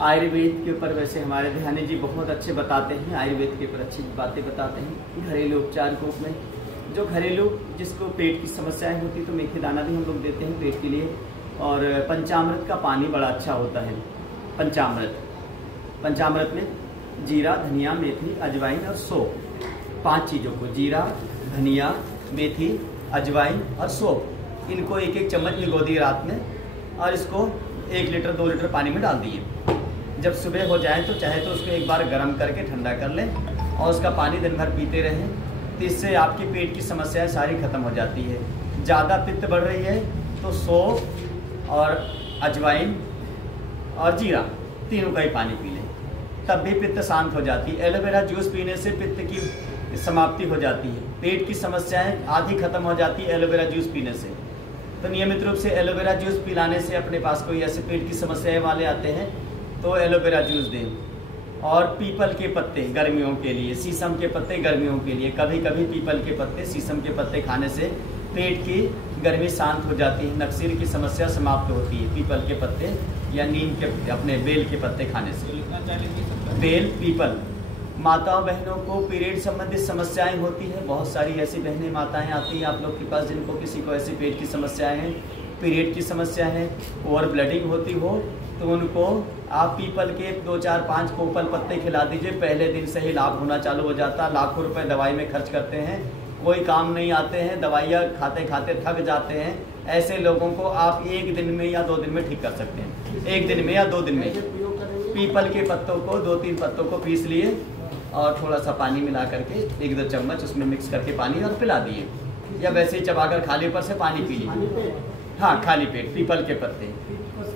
आयुर्वेद के ऊपर, वैसे हमारे ध्यानी जी बहुत अच्छे बताते हैं, आयुर्वेद के ऊपर अच्छी बातें बताते हैं। घरेलू उपचार के रूप में जो घरेलू जिसको पेट की समस्याएं होती तो मेथी दाना भी हम लोग देते हैं पेट के लिए। और पंचामृत का पानी बड़ा अच्छा होता है। पंचामृत में जीरा, धनिया, मेथी, अजवाइन और सौंफ, 5 चीज़ों को, जीरा, धनिया, मेथी, अजवाइन और सौंफ, इनको 1-1 चम्मच भिगो दिए रात में, और इसको 1 लीटर 2 लीटर पानी में डाल दिए। जब सुबह हो जाए तो चाहे तो उसको एक बार गर्म करके ठंडा कर लें और उसका पानी दिन भर पीते रहें। तो इससे आपकी पेट की समस्याएं सारी खत्म हो जाती है। ज़्यादा पित्त बढ़ रही है तो सौंफ और अजवाइन और जीरा तीनों का ही पानी पी लें, तब भी पित्त शांत हो जाती है। एलोवेरा जूस पीने से पित्त की समाप्ति हो जाती है, पेट की समस्याएं आधी खत्म हो जाती है एलोवेरा जूस पीने से। तो नियमित रूप से एलोवेरा जूस पिलाने से, अपने पास कोई ऐसे पेट की समस्याएं वाले आते हैं तो एलोवेरा जूस दें। और पीपल के पत्ते गर्मियों के लिए, शीशम के पत्ते गर्मियों के लिए, कभी कभी पीपल के पत्ते, शीशम के पत्ते खाने से पेट की गर्मी शांत हो जाती है, नक्सीर की समस्या समाप्त होती है। पीपल के पत्ते या नीम के, अपने बेल के पत्ते खाने से। बेल, पीपल। माताओं बहनों को पीरियड संबंधित समस्याएं होती है, बहुत सारी ऐसी बहनें माताएं आती हैं आप लोग के पास जिनको किसी को ऐसी पेट की समस्याएं हैं, पीरियड की समस्या है, ओवर ब्लीडिंग होती हो, तो उनको आप पीपल के 2, 4, 5 कोपल पत्ते खिला दीजिए, पहले दिन से ही लाभ होना चालू हो जाता है। लाखों रुपए दवाई में खर्च करते हैं, कोई काम नहीं आते हैं, दवाइयाँ खाते खाते थक जाते हैं। ऐसे लोगों को आप 1 दिन में या 2 दिन में ठीक कर सकते हैं, 1 दिन में या 2 दिन में। पीपल के पत्तों को 2-3 पत्तों को पीस लिए और थोड़ा सा पानी मिला करके 1-2 चम्मच उसमें मिक्स करके पानी और पिला दिए, या वैसे ही चबाकर खाली ऊपर से पानी पी लीजिए। हाँ, खाली पेट। पीपल के पत्ते,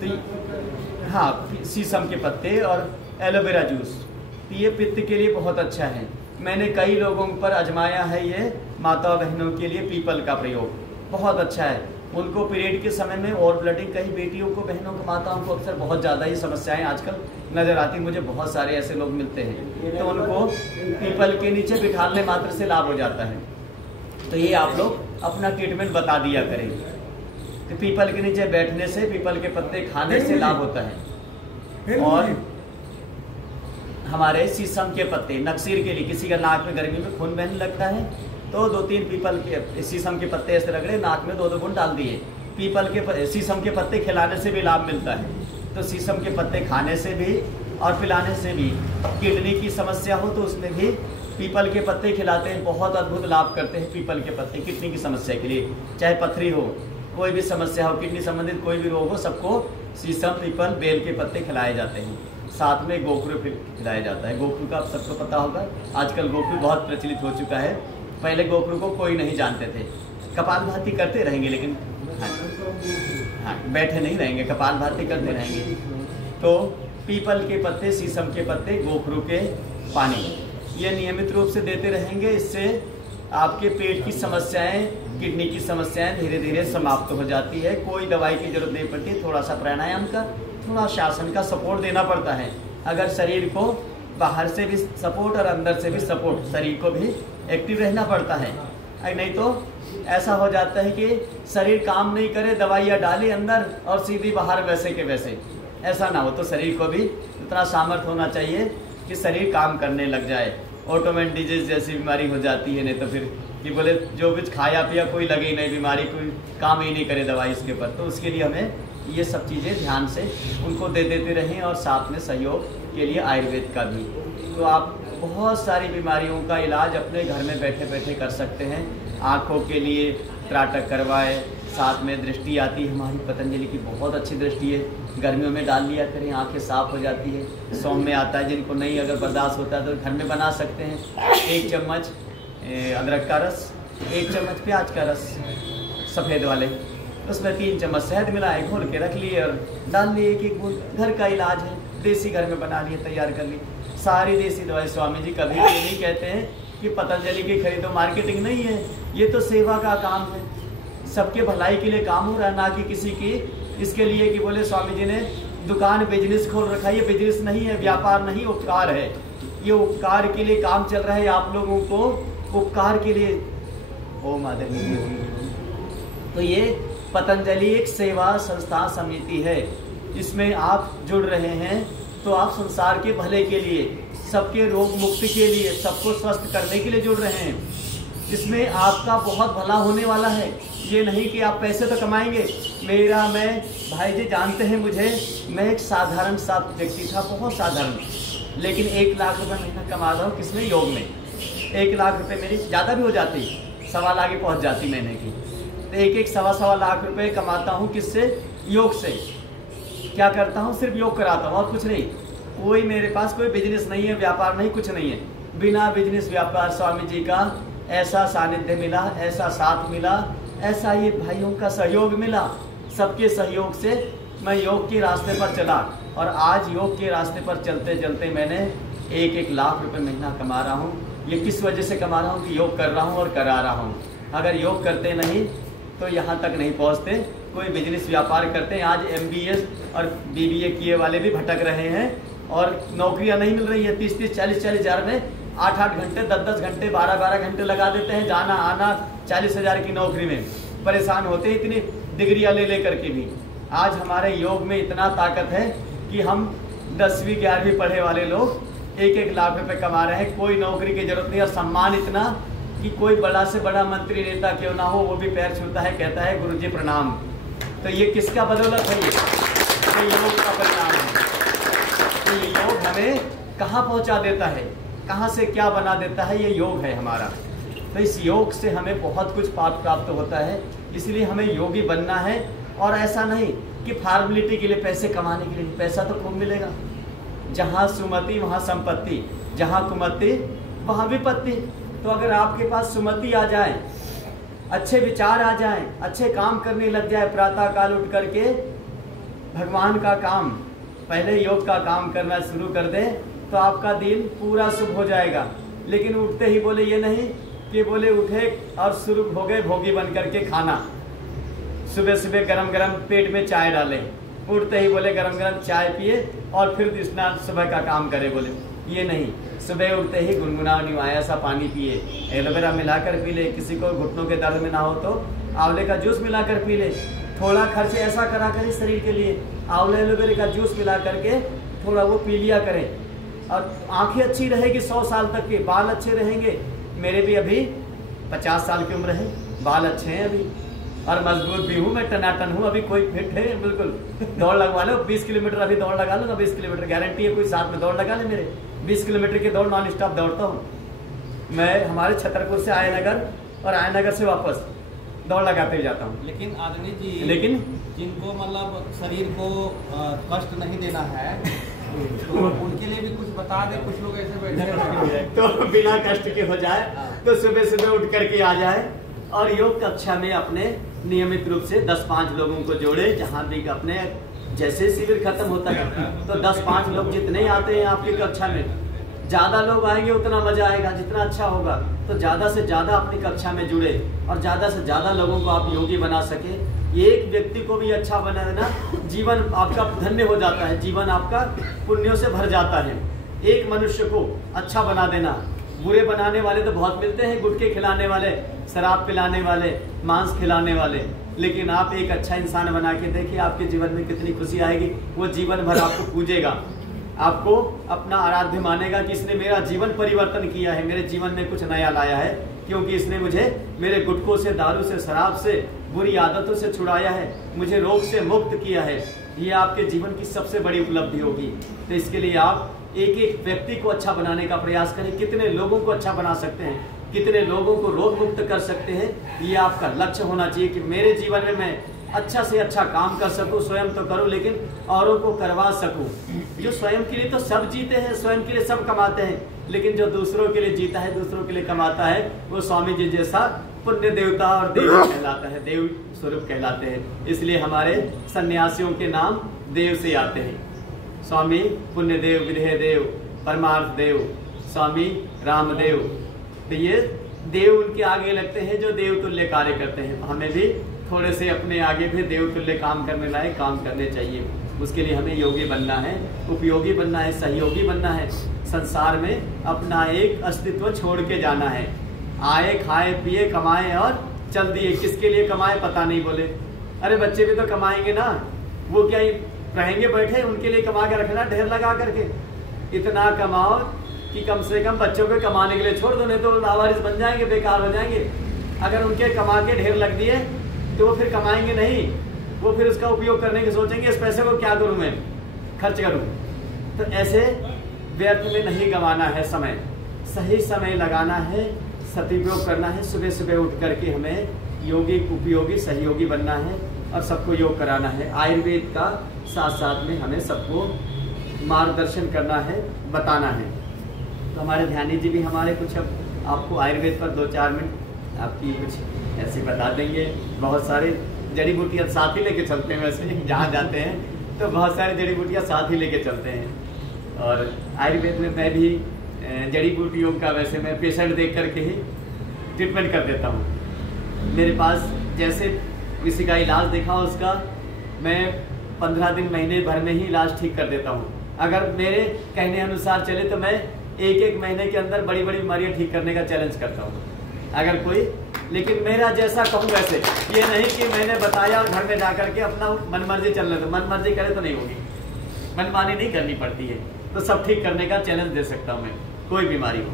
तो हाँ, शीशम के पत्ते और एलोवेरा जूस, तो ये पित्त के लिए बहुत अच्छा है। मैंने कई लोगों पर आजमाया है, ये माता बहनों के लिए पीपल का प्रयोग बहुत अच्छा है। उनको पीरियड के समय में और ब्लीडिंग, कई बेटियों को, बहनों को, माताओं को अक्सर बहुत ज़्यादा ही समस्याएं आजकल नज़र आती, मुझे बहुत सारे ऐसे लोग मिलते हैं, तो उनको पीपल के नीचे बिठाने मात्र से लाभ हो जाता है। तो ये आप लोग अपना ट्रीटमेंट बता दिया करें कि पीपल के नीचे बैठने से, पीपल के पत्ते खाने से लाभ होता है। और हमारे शीशम के पत्ते नक्सीर के लिए, किसी का नाक में गर्मी में खून बहने लगता है तो 2-3 पीपल के, शीशम के पत्ते ऐसे रगड़े, नाक में 2-2 बूंद डाल दिए। पीपल के, शीशम के पत्ते खिलाने से भी लाभ मिलता है। तो शीशम के पत्ते खाने से भी और पिलाने से भी। किडनी की समस्या हो तो उसमें भी पीपल के पत्ते खिलाते हैं, बहुत अद्भुत लाभ करते हैं पीपल के पत्ते किडनी की समस्या के लिए। चाहे पथरी हो, कोई भी समस्या हो, किडनी संबंधित कोई भी रोग हो, सबको शीशम, पीपल, बेल के पत्ते खिलाए जाते हैं। साथ में गोखरू खिलाया जाता है। गोखरू का आप सबको पता होगा, आजकल गोखरू बहुत प्रचलित हो चुका है, पहले गोखरू को कोई नहीं जानते थे। कपालभाति करते रहेंगे, लेकिन हाँ, बैठे नहीं रहेंगे, कपालभाति करते रहेंगे। तो पीपल के पत्ते, शीशम के पत्ते, गोखरू के पानी, ये नियमित रूप से देते रहेंगे। इससे आपके पेट की समस्याएं, किडनी की समस्याएं धीरे धीरे समाप्त हो जाती है। कोई दवाई की जरूरत नहीं पड़ती, थोड़ा सा प्राणायाम का, थोड़ा शासन का सपोर्ट देना पड़ता है। अगर शरीर को बाहर से भी सपोर्ट और अंदर से भी सपोर्ट, शरीर को भी एक्टिव रहना पड़ता है। नहीं तो ऐसा हो जाता है कि शरीर काम नहीं करे, दवाइयाँ डाली अंदर और सीधी बाहर वैसे के वैसे। ऐसा ना हो, तो शरीर को भी इतना सामर्थ्य होना चाहिए कि शरीर काम करने लग जाए। ऑटोमेन डिजीज जैसी बीमारी हो जाती है, नहीं तो फिर कि बोले जो भी खाया पिया कोई लगे ही नहीं, बीमारी कोई काम ही नहीं करे दवाई इसके ऊपर। तो उसके लिए हमें ये सब चीज़ें ध्यान से उनको दे देते रहें और साथ में सहयोग के लिए आयुर्वेद का भी। तो आप बहुत सारी बीमारियों का इलाज अपने घर में बैठे बैठे कर सकते हैं। आँखों के लिए त्राटक करवाए, साथ में दृष्टि आती है, हमारी पतंजलि की बहुत अच्छी दृष्टि है, गर्मियों में डाल लिया करें, आंखें साफ हो जाती है। सौम्य आता है, जिनको नहीं अगर बर्दाश्त होता है तो घर में बना सकते हैं। 1 चम्मच अदरक का रस, 1 चम्मच प्याज का रस सफ़ेद वाले, उसमें 3 चम्मच शहद मिलाए, घोल के रख लिए और डाल लिए। एक बूंद घर का इलाज है, देसी घर में बना लिए, तैयार कर लिए। सारी देसी दवाई स्वामी जी कभी ये नहीं कहते हैं कि पतंजलि की खरीदो, मार्केटिंग नहीं है, ये तो सेवा का काम है, सबके भलाई के लिए काम हो रहा है, ना कि किसी की इसके लिए कि बोले स्वामी जी ने दुकान बिजनेस खोल रखा है। ये बिजनेस नहीं है, व्यापार नहीं, उपकार है। ये उपकार के लिए काम चल रहा है, आप लोगों को उपकार के लिए। ओम आदरणीय। तो ये पतंजलि एक सेवा संस्था समिति है, इसमें आप जुड़ रहे हैं तो आप संसार के भले के लिए, सबके रोग मुक्ति के लिए, सबको स्वस्थ करने के लिए जुड़ रहे हैं। इसमें आपका बहुत भला होने वाला है। ये नहीं कि आप पैसे तो कमाएंगे। मैं भाई जी जानते हैं मुझे, मैं एक साधारण सा व्यक्ति था, बहुत साधारण, लेकिन 1 लाख रुपए महीना कमा रहा हूँ। किसमें? योग में। 1 लाख रुपए मेरी ज़्यादा भी हो जाती, 1.25 लाख ही पहुँच जाती महीने की। तो 1-1 सवा लाख रुपए कमाता हूँ। किससे? योग से। क्या करता हूँ? सिर्फ योग कराता हूँ और कुछ नहीं। कोई मेरे पास कोई बिजनेस नहीं है, व्यापार नहीं, कुछ नहीं है। बिना बिजनेस व्यापार स्वामी जी का ऐसा सानिध्य मिला, ऐसा साथ मिला, ऐसा ये भाइयों का सहयोग मिला। सबके सहयोग से मैं योग के रास्ते पर चला और आज योग के रास्ते पर चलते चलते मैंने 1-1 लाख रुपए महीना कमा रहा हूँ। ये किस वजह से कमा रहा हूँ कि योग कर रहा हूँ और करा रहा हूँ। अगर योग करते नहीं तो यहाँ तक नहीं पहुँचते। कोई बिजनेस व्यापार करते हैं, आज MBA और BBA किए वाले भी भटक रहे हैं और नौकरियाँ नहीं मिल रही है। 30-30, 40-40 हज़ार में 8-8 घंटे, 10-10 घंटे, 12-12 घंटे लगा देते हैं जाना आना। 40 हज़ार की नौकरी में परेशान होते हैं, इतनी डिग्रियाँ ले करके भी। आज हमारे योग में इतना ताकत है कि हम 10वीं 11वीं पढ़े वाले लोग 1-1 लाख रुपए कमा रहे हैं। कोई नौकरी की जरूरत नहीं और सम्मान इतना कि कोई बड़ा से बड़ा मंत्री नेता क्यों ना हो, वो भी पैर छूता है, कहता है गुरुजी प्रणाम। तो ये किसका बदौलत है? ये योग का परिणाम है। तो ये योग हमें कहाँ पहुँचा देता है, कहाँ से क्या बना देता है, ये योग है हमारा। तो इस योग से हमें बहुत कुछ प्राप्त होता है, इसलिए हमें योगी बनना है। और ऐसा नहीं कि फॉर्मेलिटी के लिए, पैसे कमाने के लिए। पैसा तो खूब मिलेगा। जहाँ सुमति वहाँ संपत्ति, जहाँ कुमति वहाँ विपत्ति। तो अगर आपके पास सुमति आ जाए, अच्छे विचार आ जाएं, अच्छे काम करने लग जाए, प्रातः काल उठ करके भगवान का काम, पहले योग का काम करना शुरू कर दे तो आपका दिन पूरा शुभ हो जाएगा। लेकिन उठते ही बोले ये नहीं कि बोले उठे और शुरू हो गए भोगी बन करके खाना। सुबह सुबह गरम गरम पेट में चाय डालें, उठते ही बोले गरम गरम चाय पिए और फिर स्नान सुबह का काम करे। बोले ये नहीं, सुबह उठते ही गुनगुना निवाया सा पानी पिए, एलोवेरा मिलाकर पी ले। किसी को घुटनों के दर्द में ना हो तो आंवले का जूस मिलाकर पी ले। थोड़ा खर्च ऐसा करा करें शरीर के लिए, आंवले एलोवेरा का जूस मिला करके थोड़ा वो पी लिया करें और आंखें अच्छी रहेगी 100 साल तक के, बाल अच्छे रहेंगे। मेरे भी अभी 50 साल की उम्र है, बाल अच्छे हैं अभी और मजबूत भी हूँ, मैं टनाटन हूँ, अभी कोई फिट है बिल्कुल। दौड़ लगवा लो, 20 किलोमीटर अभी दौड़ लगा लो, 20 किलोमीटर गारंटी है, कोई साथ में दौड़ लगा ले। मेरे 20 किलोमीटर की दौड़ नॉन स्टॉप दौड़ता हूँ मैं। हमारे छतरपुर से आयनगर और आयनगर से वापस दौड़ लगाते हुए जाता हूँ। लेकिन आदरणीय जी, लेकिन जिनको मतलब शरीर को कष्ट नहीं देना है तो उनके लिए भी कुछ बता दे। कुछ लोग ऐसे बैठे तो बिना कष्ट के हो जाए तो सुबह सुबह उठ करके आ जाए और योग कक्षा में अपने नियमित रूप से 10-5 लोगों को जोड़े। जहाँ भी अपने जैसे शिविर खत्म होता है तो 10-5 लोग जितने आते हैं आपकी कक्षा में, ज़्यादा लोग आएंगे उतना मजा आएगा, जितना अच्छा होगा। तो ज़्यादा से ज़्यादा अपनी कक्षा में जुड़े और ज़्यादा से ज़्यादा लोगों को आप योगी बना सके। एक व्यक्ति को भी अच्छा बना देना, जीवन आपका धन्य हो जाता है, जीवन आपका पुण्यों से भर जाता है। एक मनुष्य को अच्छा बना देना, बुरे बनाने वाले तो बहुत मिलते हैं, गुटखे खिलाने वाले, शराब पिलाने वाले, मांस खिलाने वाले, लेकिन आप एक अच्छा इंसान बना के देखिए, आपके जीवन में कितनी खुशी आएगी। वो जीवन भर आपको पूजेगा, आपको अपना आराध्य मानेगा कि इसने मेरा जीवन परिवर्तन किया है, मेरे जीवन में कुछ नया लाया है, क्योंकि इसने मुझे मेरे गुटखों से, दारू से, शराब से, बुरी आदतों से छुड़ाया है, मुझे रोग से मुक्त किया है। ये आपके जीवन की सबसे बड़ी उपलब्धि होगी। तो इसके लिए आप एक एक व्यक्ति को अच्छा बनाने का प्रयास करें। कितने लोगों को अच्छा बना सकते हैं, कितने लोगों को रोग मुक्त कर सकते हैं, ये आपका लक्ष्य होना चाहिए कि मेरे जीवन में मैं अच्छा से अच्छा काम कर सकूं। स्वयं तो करूं लेकिन औरों को करवा सकूं। जो स्वयं के लिए तो सब जीते हैं, स्वयं के लिए सब कमाते हैं, लेकिन जो दूसरों के लिए जीता है, दूसरों के लिए कमाता है, वो स्वामी जी जैसा पुण्य देवता और देव कहलाता है, देव स्वरूप कहलाते हैं। इसलिए हमारे सन्यासियों के नाम देव से आते हैं। स्वामी पुण्य देव, विधेय देव, परमार्थ देव, स्वामी रामदेव। तो ये देव उनके आगे लगते हैं जो देव तुल्य कार्य करते हैं। हमें भी थोड़े से अपने आगे भी देव तुल्य काम करने लायक काम करने चाहिए। उसके लिए हमें योगी बनना है, उपयोगी बनना है, सहयोगी बनना है। संसार में अपना एक अस्तित्व छोड़ के जाना है। आए, खाए, पिए, कमाए और चल दिए। किसके लिए कमाए पता नहीं बोले। अरे बच्चे भी तो कमाएंगे ना, वो क्या रहेंगे बैठे, उनके लिए कमा के रखना ढेर लगा करके। इतना कमाओ कि कम से कम बच्चों को कमाने के लिए छोड़ दो, नहीं तो लावारिस बन जाएंगे, बेकार हो जाएंगे। अगर उनके कमा के ढेर लग दिए तो वो फिर कमाएंगे नहीं, वो फिर उसका उपयोग करने की सोचेंगे, इस पैसे को क्या करूं मैं, खर्च करूं। तो ऐसे व्यर्थ में नहीं गंवाना है समय, सही समय लगाना है, सदुपयोग करना है। सुबह सुबह उठ करके हमें योगी, उपयोगी, सहयोगी बनना है और सबको योग कराना है। आयुर्वेद का साथ साथ में हमें सबको मार्गदर्शन करना है, बताना है। तो हमारे ध्यानी जी भी हमारे कुछ अब आपको आयुर्वेद पर 2-4 मिनट आपकी कुछ ऐसे बता देंगे। बहुत सारे जड़ी बूटियाँ साथ ही लेके चलते हैं, वैसे जहाँ जाते हैं तो बहुत सारी जड़ी बूटियाँ साथ ही लेके चलते हैं। और आयुर्वेद में मैं भी जड़ी बूटियों का वैसे मैं पेशेंट देख करके ही ट्रीटमेंट कर देता हूँ। मेरे पास जैसे किसी का इलाज देखा उसका मैं 15 दिन, महीने भर में ही इलाज ठीक कर देता हूँ। अगर मेरे कहने अनुसार चले तो मैं 1-1 महीने के अंदर बड़ी बड़ी बीमारियाँ ठीक करने का चैलेंज करता हूँ अगर कोई। लेकिन मेरा जैसा कहूँ वैसे, ये नहीं कि मैंने बताया और घर में जा करके अपना मनमर्जी चलने दो। मनमर्जी करे तो नहीं होगी, मनमानी नहीं करनी पड़ती है। तो सब ठीक करने का चैलेंज दे सकता हूँ मैं, कोई बीमारी हो।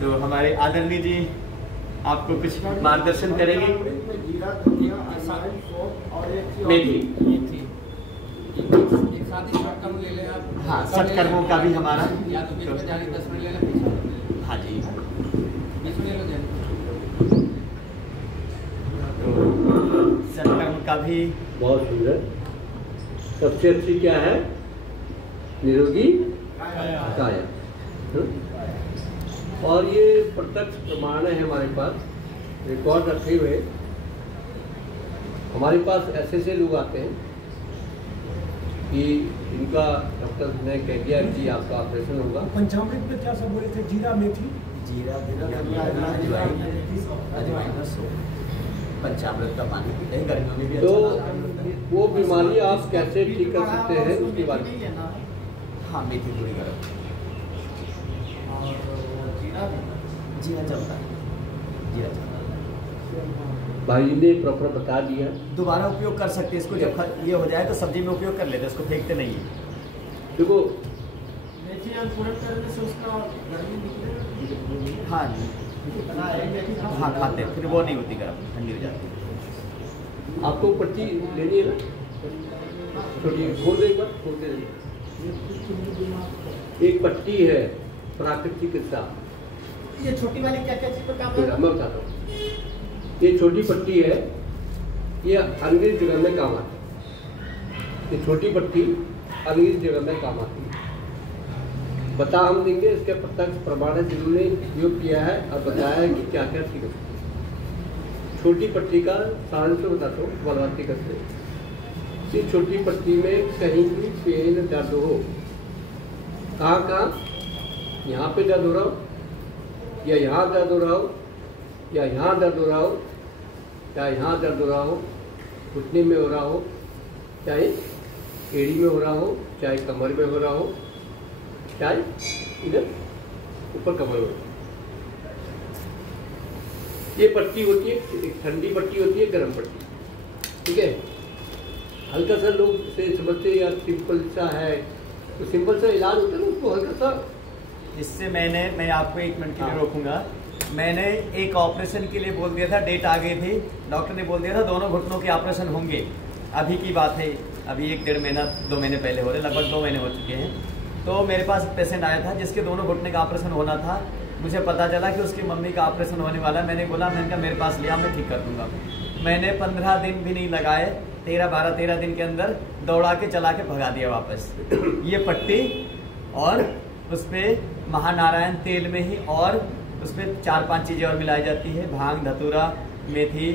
तो हमारे आदरणीय जी आपको कुछ मार्गदर्शन करेंगे। मेथी, एक साथ ही शॉर्ट टर्म ले लें आप। हाँ, सत्कर्मों का भी हमारा, या तो बीच में ध्यान 10 मिनट ले लें। हाँ जी, बीच में ले लो ध्यान। तो सत्कर्म का भी बहुत सुंदर। सबसे अच्छी क्या है? निरोगी काया। और ये प्रत्यक्ष प्रमाण है हमारे पास, रिकॉर्ड रखे हुए। हमारे पास ऐसे लोग आते हैं कि इनका डॉक्टर ने कह दिया कि आपका ऑपरेशन होगा। पंचामृत में क्या सब बोले थे? जीरा, मेथी, पंचामृत का पानी पीते हैं, गर्मियों में भी तो अच्छा। वो बीमारी आप कैसे ठीक कर सकते हैं उसके बारे में। हाँ, मेथी थोड़ी गर्म, जीरा चलता है, जीरा चलता है। भाई ने प्रॉपर बता दिया। दोबारा उपयोग कर सकते हैं इसको, जब ये हो जाए तो सब्जी में उपयोग कर लेते हैं, इसको फेंकते नहीं है। देखो, मेथी अंकुरण करने से उसका गर्मी निकले। हाँ जी, हाँ खाते हैं, फिर वो नहीं होती गर्म, ठंडी हो जाती है। आपको पट्टी लेनी है ना, छोटी खोल दे, एक बार खोल दे। एक पट्टी है प्राकृतिक चिकित्सा। ये छोटी वाली क्या क्या चीज पर काम है? मैं बताता हूँ। ये छोटी पट्टी है, ये अंग्रेज जगह में काम आती है। ये छोटी पट्टी अंग्रेज जगह में काम आती है। बता हम देंगे, इसके प्रत्यक्ष प्रमाण है, जिन्होंने उपयोग किया है और बताया है कि क्या क्या ठीक है। छोटी पट्टी का सारांश बताता हूँ, बलवाती करते। इस छोटी पट्टी में कहीं भी पेन दर्द हो, कहाँ यहाँ पे दर्द हो रहा हो, या यहाँ दर्द हो रहा हो, या यहाँ दर्द हो रहा हो, चाहे यहाँ दर्द हो रहा हो, घुटने में हो रहा हो, चाहे एड़ी में हो रहा हो, चाहे कमर में हो रहा हो, चाहे इधर ऊपर कमर में। ये पट्टी होती है, एक ठंडी पट्टी होती है, गर्म पट्टी, ठीक है। हल्का सा लोग से समझते या सिंपल सा है, तो सिंपल सा इलाज होता है ना उसको हल्का सा। इससे मैं आपको 1 मिनट के लिए रोकूंगा। मैंने एक ऑपरेशन के लिए बोल दिया था, डेट आ गई थी, डॉक्टर ने बोल दिया था दोनों घुटनों के ऑपरेशन होंगे। अभी की बात है, अभी 1-1.5 महीना 2 महीने पहले हो रहे, लगभग 2 महीने हो चुके हैं। तो मेरे पास एक पेशेंट आया था जिसके दोनों घुटने का ऑपरेशन होना था। मुझे पता चला कि उसकी मम्मी का ऑपरेशन होने वाला है। मैंने बोला, मैंने कहा मेरे पास लिया, मैं ठीक कर दूंगा। मैंने 15 दिन भी नहीं लगाए, 13 दिन के अंदर दौड़ा के चला के भगा दिया वापस। ये पट्टी और उस पर महानारायण तेल में ही, और उस पर 4-5 चीज़ें और मिलाई जाती है, भांग, धतूरा, मेथी,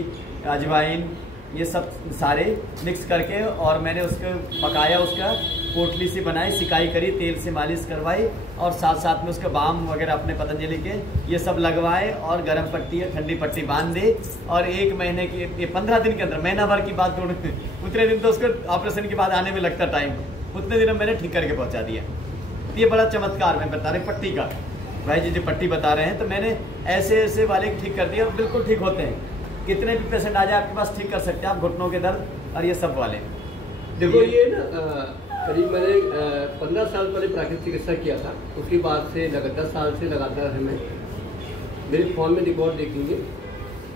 अजवाइन, ये सब सारे मिक्स करके, और मैंने उसको पकाया, उसका पोटली सी बनाई, सिकाई करी, तेल से मालिश करवाई, और साथ साथ में उसका बाम वगैरह अपने पतंजलि के ये सब लगवाए, और गर्म पट्टी या ठंडी पट्टी बांध दी। और 1 महीने की, ये 15 दिन के अंदर, महीना भर की बात थोड़ी, उतने दिन तो उसको ऑपरेशन के बाद आने में लगता टाइम, उतने दिन मैंने ठीक करके पहुँचा दिया। ये बड़ा चमत्कार मैं बता रहे पट्टी का, भाई जी जो पट्टी बता रहे हैं, तो मैंने ऐसे वाले ठीक कर दिया, बिल्कुल ठीक होते हैं। कितने भी पेशेंट आ जाए आपके पास, ठीक कर सकते हैं आप घुटनों के दर्द और ये सब वाले। देखो ये ना करीब मैंने 15 साल पहले प्राकृतिक चिकित्सा किया था, उसके बाद से 10 साल से लगातार है। मैं मेरे फ़ोन में रिकॉर्ड देखेंगे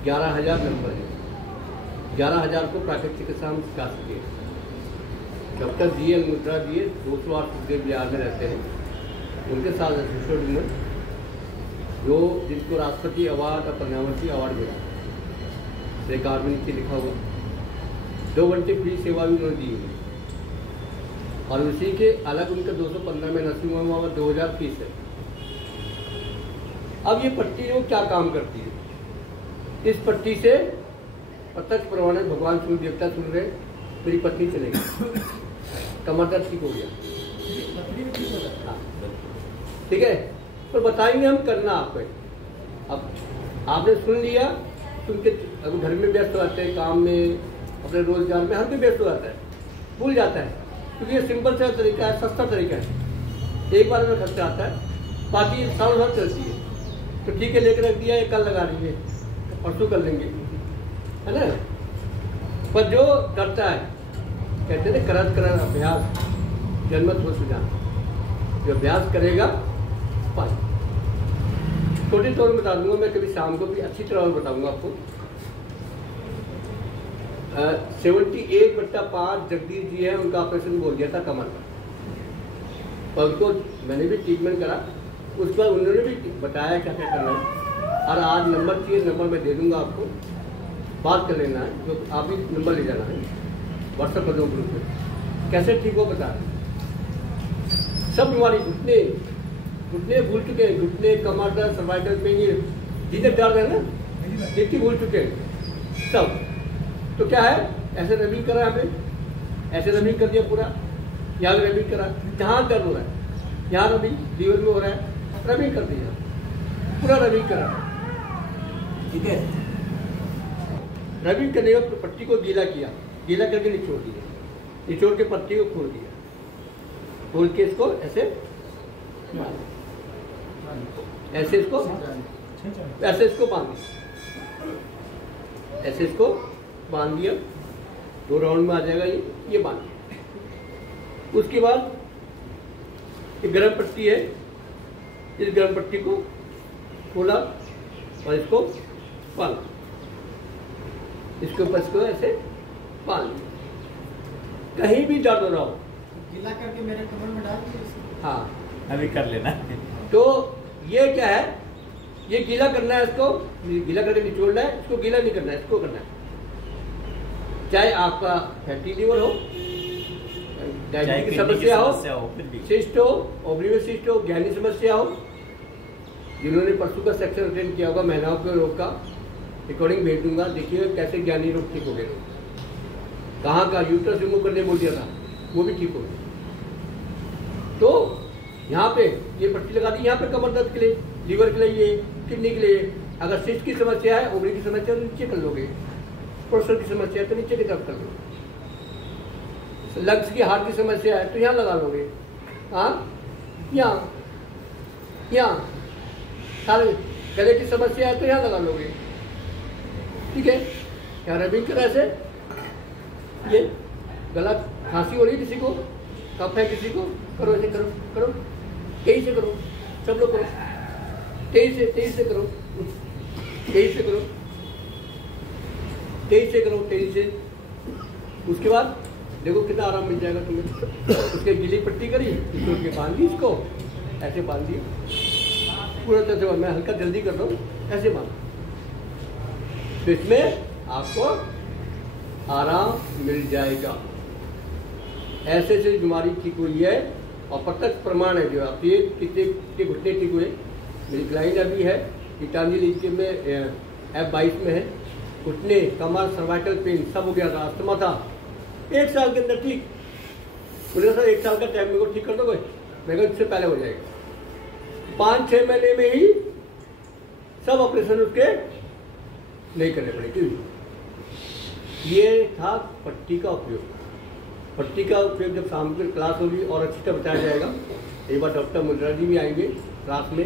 11,000 नंबर है, 11,000 को प्राकृतिक चिकित्सा हम सिखा सके। Doctor GL. मुद्रा जी 208 सुखदेव बिहार में रहते हैं, उनके साथ किशोर डूमन, जो जिनको राष्ट्रपति अवार्ड और प्रधानमंत्री अवार्ड मिला, एक आदमी नीचे लिखा हुआ, 2 घंटे फ्री सेवा भी उन्होंने दी हुई, और उसी के अलग उनका 215 में नर्सिंग होम हुआ, 2000 फीस है। अब ये पट्टी वो क्या काम करती है? इस पट्टी से प्रत्यक्ष प्रमाणित भगवान सूर्य देवता सुन रहे, मेरी पत्नी चलेगी, कमर दर्द ठीक हो गया, ठीक है। तो बताएंगे हम करना आपको। अब आपने सुन लिया, सुन के अगर घर में व्यस्त हो जाते हैं, काम में, अपने रोजगार में, हर कोई व्यस्त हो जाता है, भूल जाता है, क्योंकि ये सिंपल सा तरीका है, सस्ता तरीका है, एक बार में खर्चा आता है, बाकी साल भर चलती है। तो ठीक है, लेकर रख दिया, ये कल लगा लीजिए, परसों कर लेंगे, है ना। पर जो करता है, कहते थे करत अभ्यास जन्मत हो सुजान, जो अभ्यास करेगा पाए। छोटे तौर में बता दूंगा, मैं कभी शाम को भी अच्छी तरह बताऊंगा आपको। 78/5 जगदीश जी है, उनका ऑपरेशन बोल दिया था कमर का, और उनको मैंने भी ट्रीटमेंट करा, उस पर उन्होंने भी बताया क्या क्या करना है। और आज नंबर चाहिए, नंबर मैं दे दूंगा आपको, बात कर लेना है, जो आप भी नंबर ले जाना है, व्हाट्सएप कर दो ग्रुप में, कैसे ठीक हो बता। सब बीमारी, घुटने भूल चुके हैं, घुटने, कमर दर्द, सर्वाइकल पेन, ये जितने दर्द है ना, जितनी भूल चुके हैं सब। तो क्या है, ऐसे रबिंग करा हमें, ऐसे रबिंग कर दिया पूरा, यहाँ रबिंग करा, जहाँ दर्द हो रहा है, यहाँ रबिंग लीवर में हो रहा है, रबिंग कर दिया, पूरा रबिंग करा, ठीक है। रबिंग करने के बाद पट्टी को गीला किया, गीला करके निचोड़ दिया, निचोड़ के पट्टी को खोल दिया, खोल के इसको ऐसे इसको ऐसे इसको बांध दिया, ऐसे इसको बांध दिया, 2 राउंड में आ जाएगा ये बांध दिया। उसके बाद एक गर्म पट्टी है, इस गर्म पट्टी को खोला और इसको बांधा, इसके ऊपर इसको ऐसे बांध दिया। कहीं भी दर्द हो रहा हो, गीला करके मेरे कमर में डाल दीजिए। हाँ, अभी कर लेना। तो ये क्या है, ये गीला करना है, इसको गीला करके निचोड़ना है, इसको गीला नहीं करना है, इसको करना है। चाहे आपका फैटी लीवर हो, डायबिटीज की समस्या हो, सिस्ट हो, ओवरी में सिस्ट हो, गहरी समस्या हो, जिन्होंने परसों का सेक्शन अटेंड किया होगा महिलाओं के रोग का, रिकॉर्डिंग भेज दूंगा, देखिए कैसे ज्ञानी रोग ठीक हो गए, कहाँ का यूट्रस रिमूव करने बोल दिया था, वो भी ठीक हो गया। तो यहाँ पे ये पट्टी लगा दी, यहाँ पे कमर दर्द के लिए, लीवर के लिए, किडनी के लिए। अगर सिस्ट की समस्या है, ओवरी की समस्या है तो नीचे कर लोगे, प्रोस्टेट की समस्या है तो नीचे की तरफ कर लो, लंग्स की हार्ट की समस्या है तो यहाँ लगा लोगे, हाँ यहाँ सारे गले की समस्या है तो यहाँ लगा लोगे, ठीक है। यहाँ रबिंग कर ऐसे, ये गला खांसी हो रही है किसी को, कफ है किसी को, करो ऐसे, करो करो, तेजी से करो, सब लोग करो, तेजी से करो, तेजी से करो, तेजी से करो, तेजी से। उसके बाद देखो कितना आराम मिल जाएगा तुम्हें। उसके गीली पट्टी करी, इसको के बांध दी, इसको ऐसे बांध दी पूरा तरह से। मैं हल्का जल्दी कर रहा हूँ, ऐसे बांध, तो इसमें आपको आराम मिल जाएगा। ऐसे से बीमारी ठीक हुई है और प्रत्यक्ष प्रमाण है जो आप ये कितने के घुटने ठीक हुए। मेरी क्लाइंट अभी है गीतांजलि के में F22 में है, घुटने, कमर, सर्वाइकल पेन सब हो गया था, अस्थमा था, 1 साल के अंदर ठीक। मुझे सर 1 साल का टाइम मेरे को ठीक कर दोगे? मैं इससे पहले हो जाएगा। 5-6 महीने में ही सब ऑपरेशन उसके नहीं करने पड़े। क्यों? ये था पट्टी का उपयोग। पट्टी का उपयोग जब शाम की क्लास होगी और अच्छी तरह बताया जाएगा। एक बार डॉक्टर मुंद्रा जी भी आएंगे क्लास में,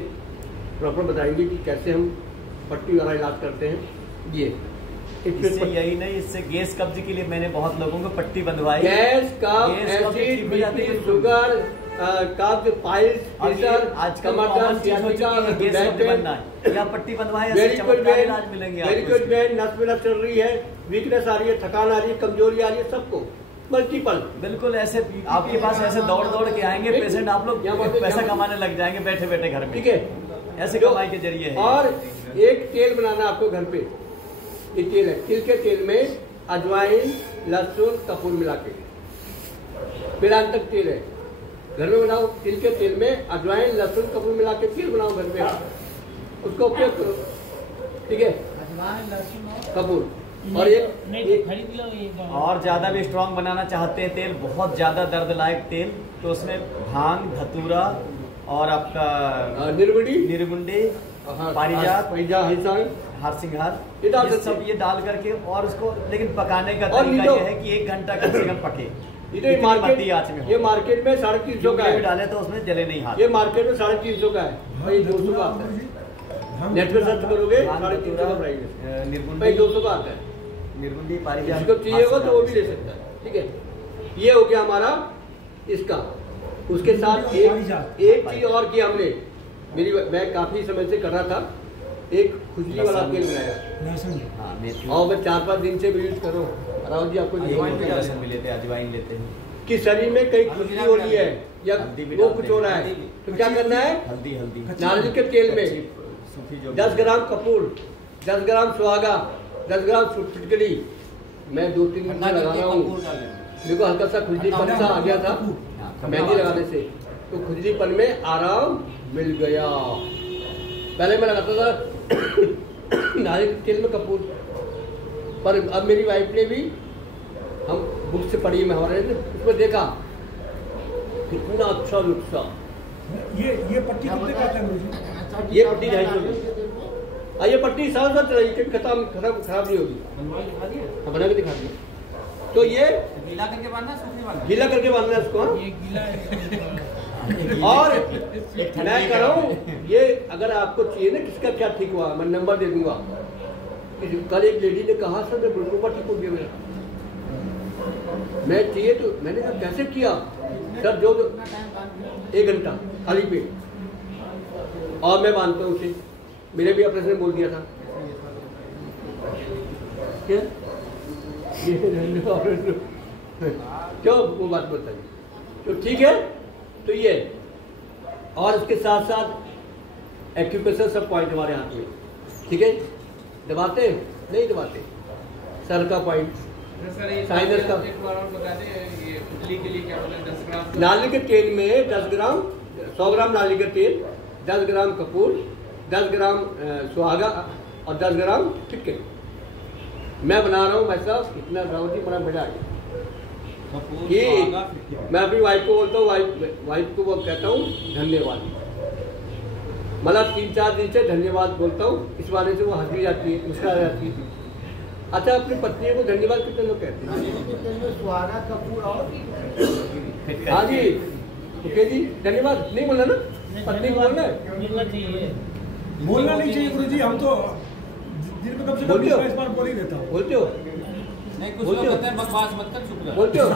प्रॉपर बताएंगे कि कैसे हम पट्टी वाला इलाज करते हैं। ये इससे यही नहीं, इससे गैस कब्ज के लिए मैंने बहुत लोगों को पट्टी बंधवाई। गैस कब्ज, एसिड, बीपी, शुगर, कब्ज, पाइल्स, प्रेशर, टमाटर, या पट्टी बनवाए, इलाज मिलेंगे। वेरी गुड मैन, नस में नस चल रही है, वीकनेस आ रही है, थकान आ रही है, कमजोरी आ रही है, सबको मल्टीपल। बिल्कुल ऐसे आपके पास ऐसे दौड़ दौड़ के आएंगे पेशेंट, आप लोग पैसा कमाने लग जाएंगे बैठे बैठे घर में। ठीक है, ऐसे कमाई के जरिए है। और एक तेल बनाना आपको घर पे, ये तेल है, तिल के तेल में अजवाइन, लहसुन, कपूर मिला के, पिरांतक तेल है, घर में बनाओ। तिल के तेल में अजवाइन, लहसुन, कपूर मिला के तेल बनाओ घर में, उसका उपयोग करो। ठीक है, कपूर। और और ज्यादा भी स्ट्रॉन्ग बनाना चाहते हैं तेल, बहुत ज्यादा दर्द लायक तेल, तो उसमें भांग, धतूरा और आपका निर्मुंडी, पारिजात, हारसिंघार, ये सब ये डाल करके, और उसको लेकिन पकाने का तरीका ये है कि 1 घंटा कम से कम पके। ये मार्केट में 350 का है, डाले तो उसमें जले नहीं हाथ। ये मार्केट में 350 का है, 200 का आता है। नेट पे सर्च करोगे 350 का प्राइस है, निर्मुंडी 200 का आता है। निर्मुंडी, पारिजात, जिसको चाहिए होगा तो वो भी ले सकता है। ठीक है, ये हो गया हमारा इसका। उसके साथ एक चीज और की हमने, मैं काफी समय से कर रहा था, एक खुजली वाला तेल बनाया, और मैं 4-5 दिन से भी यूज कर रहा हूँ। राहुल जी आपको अजवाइन लेते हैं कि शरीर में कहीं खुजली हो रही है या वो कुछ हो रहा है, तो क्या करना है? हल्दी नारियल के तेल में 10 ग्राम कपूर, 10 ग्राम सुहागा, 10 ग्राम फिटकरी, मैं 2-3 दिन से लगा रहा हूँ। मेरे को हल्का सा खुजलीपन सा आ गया था मेहंदी लगाने से, तो खुजलीपन में आराम मिल गया। पहले मैं लगाता था नारियल के तेल में कपूर, पर अब मेरी वाइफ ने भी, हम बुक से पढ़ी में हमारे, उसमें देखा कितना अच्छा नुस्खा। ये पट्टी कितने का है? ये पट्टी 250 ये पट्टी 7 साल चलाई, खराब नहीं होगी। हाँ, बना के दिखा दिया। तो ये गीला करके बांधना, सूखी बांधना, गीला करके बांधना इसको। ये गीला और मैं कह रहा हूँ, ये अगर आपको चाहिए ना किसका क्या ठीक हुआ, मैं नंबर दे दूंगा। कल एक लेडी ने कहा सर मैं बिल्कुल ठीक हो गया मेरा, मैं चाहिए तो मैंने कहा कैसे किया सर? जो 1 घंटा खाली पेट, और मैं मानता हूँ उसे, मेरे भी ऑपरेशन बोल दिया था क्या क्यों वो बात बताइए, तो ठीक है। तो ये, और इसके साथ साथ एक्यूप्रेशर सब पॉइंट हमारे हाथ में। ठीक है, दबाते नहीं दबाते, सर का पॉइंट, साइनस का। नारियल के तेल में 10 ग्राम, 100 ग्राम नारियल के तेल, 10 ग्राम कपूर, 10 ग्राम सुहागा और 10 ग्राम फिटकरी। मैं बना रहा हूँ भाई साहब, इतना रावती बड़ा मजा आ गया। कि मैं अपनी वाइफ को बोलता हूँ, वाइफ को वो कहता हूँ धन्यवाद। मतलब 3-4 दिन से धन्यवाद बोलता हूँ, इस बारे से वो हंस भी जाती है, मुस्कुरा जाती है। अच्छा, अपनी पत्नी को धन्यवाद कितने लोग कहते हैं? हाँ जी, ओके जी, धन्यवाद नहीं बोलना ना, पत्नी को बोलना है, बोलना नहीं चाहिए गुरु जी। हम तो दिन में कम से कम 20 बार बोल ही देता हूँ। बोलते हो? नहीं, कुछ लोग कहते हैं बकवास मत कर, चुप रह। बोलते हो?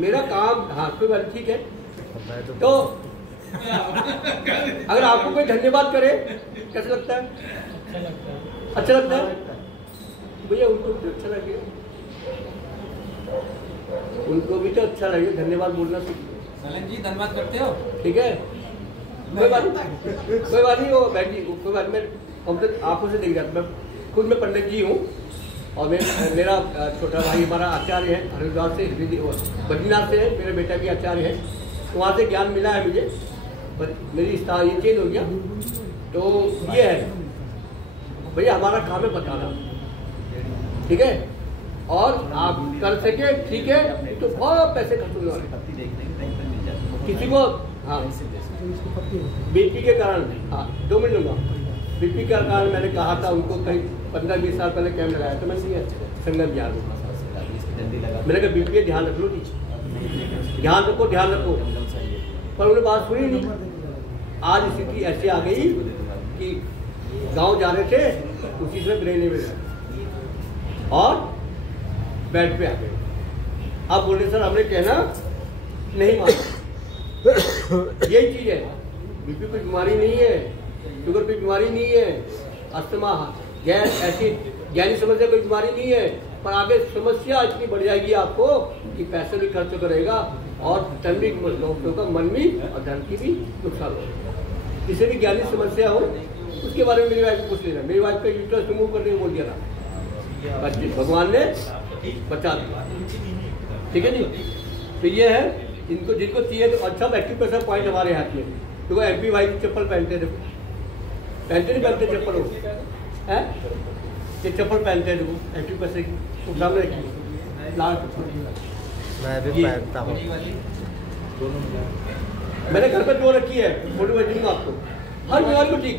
मेरा काम, हाँ कोई बात ठीक है। तो अगर आपको कोई धन्यवाद करे कैसा लगता है? अच्छा लगता है भैया, उनको भी अच्छा लगे, उनको भी तो अच्छा लगे, धन्यवाद बोलना सीखिए। सलन जी धन्यवाद करते हो? ठीक है, कोई बात नहीं, कोई बात नहीं। वो बहन जी कोई बात, मैं कंप्लीट आंखों से देख जाता। मैं खुद में पंडित जी हूँ और मेरा छोटा भाई हमारा आचार्य है हरिद्वार से, बद्रीनाथ से है, मेरा बेटा भी आचार्य है। तो वहाँ से ज्ञान मिला है मुझे, मेरी स्थान ये चेंज हो गया। तो ये है भैया, हमारा काम है बताना, ठीक है? और आप कर सके ठीक है, तो बहुत पैसे खर्च होने वाले किसी को। हाँ, बीपी के कारण, हाँ 2 मिनट लूँगा। बीपी के कारण मैंने कहा था उनको, कहीं 15-20 साल पहले कैंप लगाया था मैंने संगम बिहार में। मैंने कहा बीपी ध्यान रख लो, ध्यान रखो, ध्यान रखो, पर उन्होंने बात सुनी नहीं। आज स्थिति ऐसी आ गई कि गांव जा रहे थे, उसी से ब्रेन में और बेड पे आ गए। आप बोले सर हमने कहना नहीं माना। यही चीज है, बीपी कोई बीमारी नहीं है, शुगर कोई बीमारी नहीं है, अस्थमा, गैस, एसिड, गैनी समस्या कोई बीमारी नहीं है। पर आगे समस्या इतनी बढ़ जाएगी आपको कि पैसे भी खर्च करेगा और धन भी लोगों का मन भी और धन की भी नुकसान होगा। किसी भी ज्ञानी समस्या हो उसके बारे में मेरी वाइफ को पूछ लेना। मेरी वाइफ का यूट्रस रिमूव करने को बोल दिया था, भगवान ने बचा दिया, ठीक है जी। तो ये है, जिनको चाहिए तो अच्छा एक्यूप्रेशर पॉइंट हमारे हाथ में। देखो एमपी भाई की चप्पल पहनते, देखो पहनते नहीं पहनते चप्पल हो, है ये चप्पल पहनते हैं, देखो एक्यूप्रेशर की सामने रखिए। मैं भी पहनता हूँ, मैंने घर पर जो रखी है, फोटो भेज दूंगा आपको। हर बीमारी को ठीक,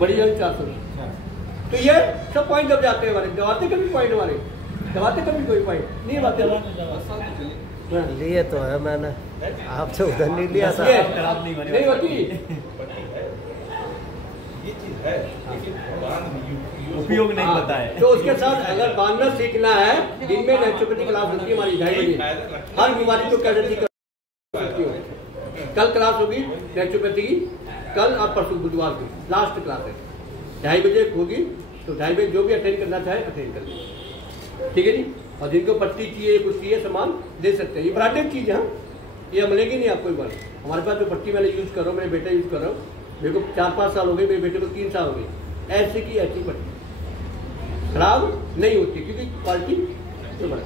बड़ी वाली 400। तो ये सब पॉइंट दब जाते हैं हमारे, दबाते कभी पॉइंट हमारे, दबाते कभी कोई पॉइंट नहीं दबाते। लिए तो है मैंने, आपसे उधर नहीं लिया था, नहीं होती उपयोग नहीं पता है। तो उसके साथ अगर बांधना सीखना है, दिन में नेचुरोपैथी क्लास होती है हमारी 2:30 बजे। हर बीमारी को कैसे ठीक कर सकती हो। कल क्लास होगी नेचुरोपैथी की, कल और परसों बुधवार को लास्ट क्लास है, 2:30 बजे होगी। तो 2:30 बजे जो भी अटेंड करना चाहे अटेंड कर लीजिए, ठीक है जी। और जिनको पट्टी चाहिए, कुछ चाहिए सामान दे सकते हैं। ये ब्रांडेड चीज़ है, ये मिलेगी नहीं आपको। एक बार हमारे पास जो पट्टी मैंने यूज़ कर रहा हूँ, मेरे बेटा यूज़ कर रहा हूँ, मेरे को 4-5 साल हो गए, मेरे बेटे को 3 साल हो गए। ऐसी की ऐसी पट्टी खराब नहीं होती क्योंकि क्वालिटी तो बड़ा,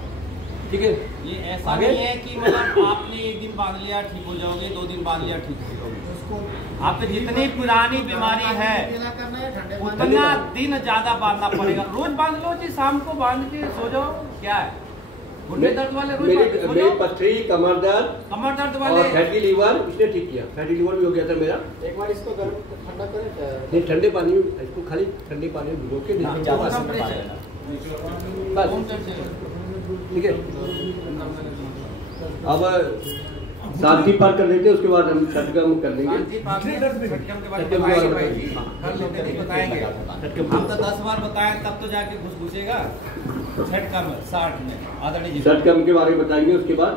ठीक है। ये ऐसा नहीं है कि मतलब आपने एक दिन बांध लिया ठीक हो जाओगे, 2 दिन बांध लिया ठीक हो जाओगे। आपको जितनी पुरानी बीमारी है उतना दिन ज्यादा बांधना पड़ेगा। रोज बांध लो जी, शाम को बांध के सो जाओ, क्या है। घुटने दर्द वाले रोज मेरी पथरी, कमर दर्द वाले और फैटी लीवर इसने ठीक किया। फैटी लीवर भी हो गया था मेरा। एक बार इसको गर्म ठंडा करें, नहीं ठंडे पानी में, इसको खाली ठंडे पानी में भिगो के बस, ठीक है। अब शांति पार कर लेते हैं, उसके बाद हम छठकम कर लेंगे। हम तो 10 बार बताएं तब तो जाके घुस घुसेगा। छठकम 60 में आदरणीय जी छठकम के बारे में बताएंगे, उसके बाद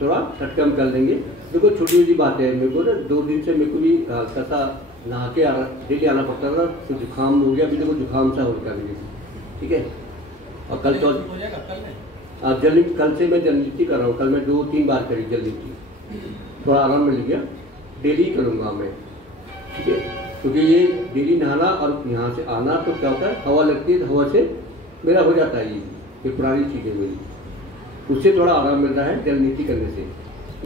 थोड़ा छठकम कर लेंगे। देखो छोटी छोटी बातें हैं, मेरे को ना 2 दिन से मेरे को भी हल्का नहा के डेली आना पड़ता था, तो जुकाम हो गया। अभी देखो जुकाम सा होगा मुझे, ठीक है। और कल तो जल्दी, कल से मैं जलनीति कर रहा हूँ। कल मैं 2-3 बार करी जलनीति, थोड़ा आराम मिल गया। डेली करूँगा मैं, ठीक है। क्योंकि ये डेली नहाना और यहाँ से आना तो क्या होता है, हवा लगती है, हवा से मेरा हो जाता है। ये पुरानी चीज़ है मेरी, उससे थोड़ा आराम मिल रहा है जलनीति करने से।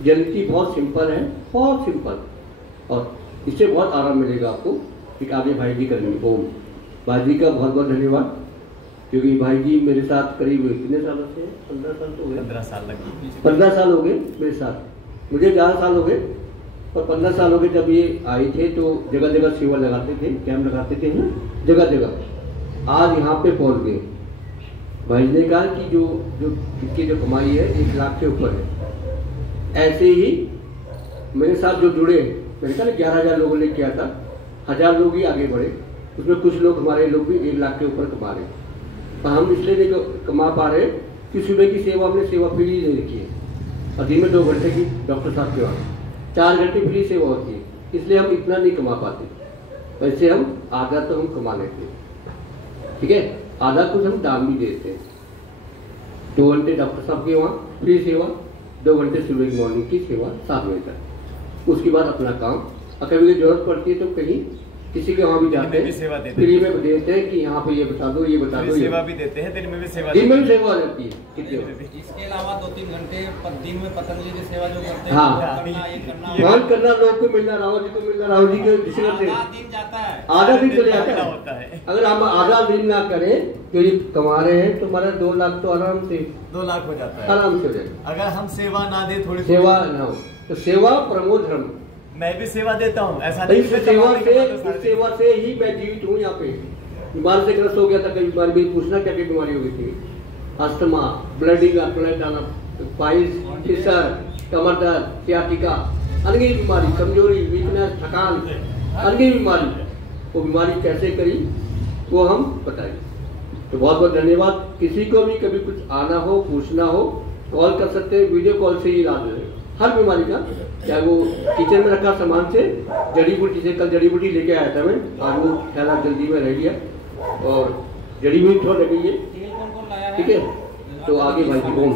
जलनीति बहुत सिंपल है, बहुत सिंपल, और इससे बहुत आराम मिलेगा आपको। ठीक, आगे भाई जी करेंगे। ओम भाई जी का बहुत बहुत धन्यवाद। क्योंकि भाई जी मेरे साथ करीब कितने सालों से 15 साल तो हो गए, 15 साल लग गए। 15 साल हो गए मेरे साथ, मुझे 11 साल हो गए और 15 साल हो गए। जब ये आए थे तो जगह जगह सेवा लगाते थे, कैंप लगाते थे ना जगह जगह। आज यहाँ पे पहुँच गए। भाई ने कहा कि जो जो इसकी जो कमाई है 1 लाख के ऊपर है। ऐसे ही मेरे साथ जो जुड़े, मैंने कहा 11,000 लोगों ने किया था, 1000 लोग ही आगे बढ़े, उसमें कुछ लोग हमारे लोग भी 1 लाख के ऊपर कमा रहे। पर हम इसलिए नहीं कमा पा रहे कि सुबह की सेवा हमने सेवा फ्री नहीं रखी है और दिन में 2 घंटे की डॉक्टर साहब के वहाँ 4 घंटे फ्री सेवा होती है, इसलिए हम इतना नहीं कमा पाते। वैसे हम आधा तो हम कमा लेते हैं, ठीक है, आधा कुछ हम दान भी देते हैं। 2 घंटे डॉक्टर साहब के वहाँ फ्री सेवा, 2 घंटे सुबह की मॉर्निंग की सेवा 7 बजे तक। उसके बाद अपना काम, और कभी जरूरत पड़ती है तो कहीं किसी के वहाँ भी जाते हैं, फ्री में देते हैं कि यहाँ पे ये बता दो, ये बता दो, सेवा भी देते हैं, दिन में भी सेवा, दिन में भी सेवा रहती है कितने। इसके अलावा 2-3 घंटे दिन में पतंजलि की सेवा जो करते हैं, हाँ, मान करना, लोग को मिलना, राहुल जी को मिलना, राहुल जी के किसी करते हैं, दिन जाता है, आधा दिन चले जाता है। अगर हम आधा दिन ना करें तो ये कमा रहे हैं तो हमारा 2 लाख तो आराम से 2 लाख हो जाता है, आराम से हो जाएगा। अगर हम सेवा ना दे, थोड़ी सेवा ना हो तो सेवा प्रमो धर्म। मैं भी सेवा देता हूँ, ऐसा नहीं, नहीं। सेवा से ही मैं जीवित हूँ यहाँ पे। बीमार से ग्रस्त हो गया था, कई बीमारी भी पूछना क्या क्या बीमारी हो गई थी, अस्थमा, ब्लडिंग, प्लेट आना, पाइल्स, फिशर, कमर दर्द, सियाटिका, अनगिनत बीमारी, कमजोरी, वीकनेस, थकान, अनगिनत बीमारी। वो बीमारी कैसे करी वो हम बताएंगे। तो बहुत बहुत धन्यवाद। किसी को भी कभी कुछ आना हो, पूछना हो, कॉल कर सकते हैं, वीडियो कॉल से ही इलाज है हर बीमारी का। चाहे वो किचन में रखा सामान से, जड़ी बूटी से, कल जड़ी बूटी लेके आया था मैं, आज वो ख्याल जल्दी में रह गया और जड़ी बूटी थोड़ा लगी है, ठीक है। तो आगे भाई जी बोल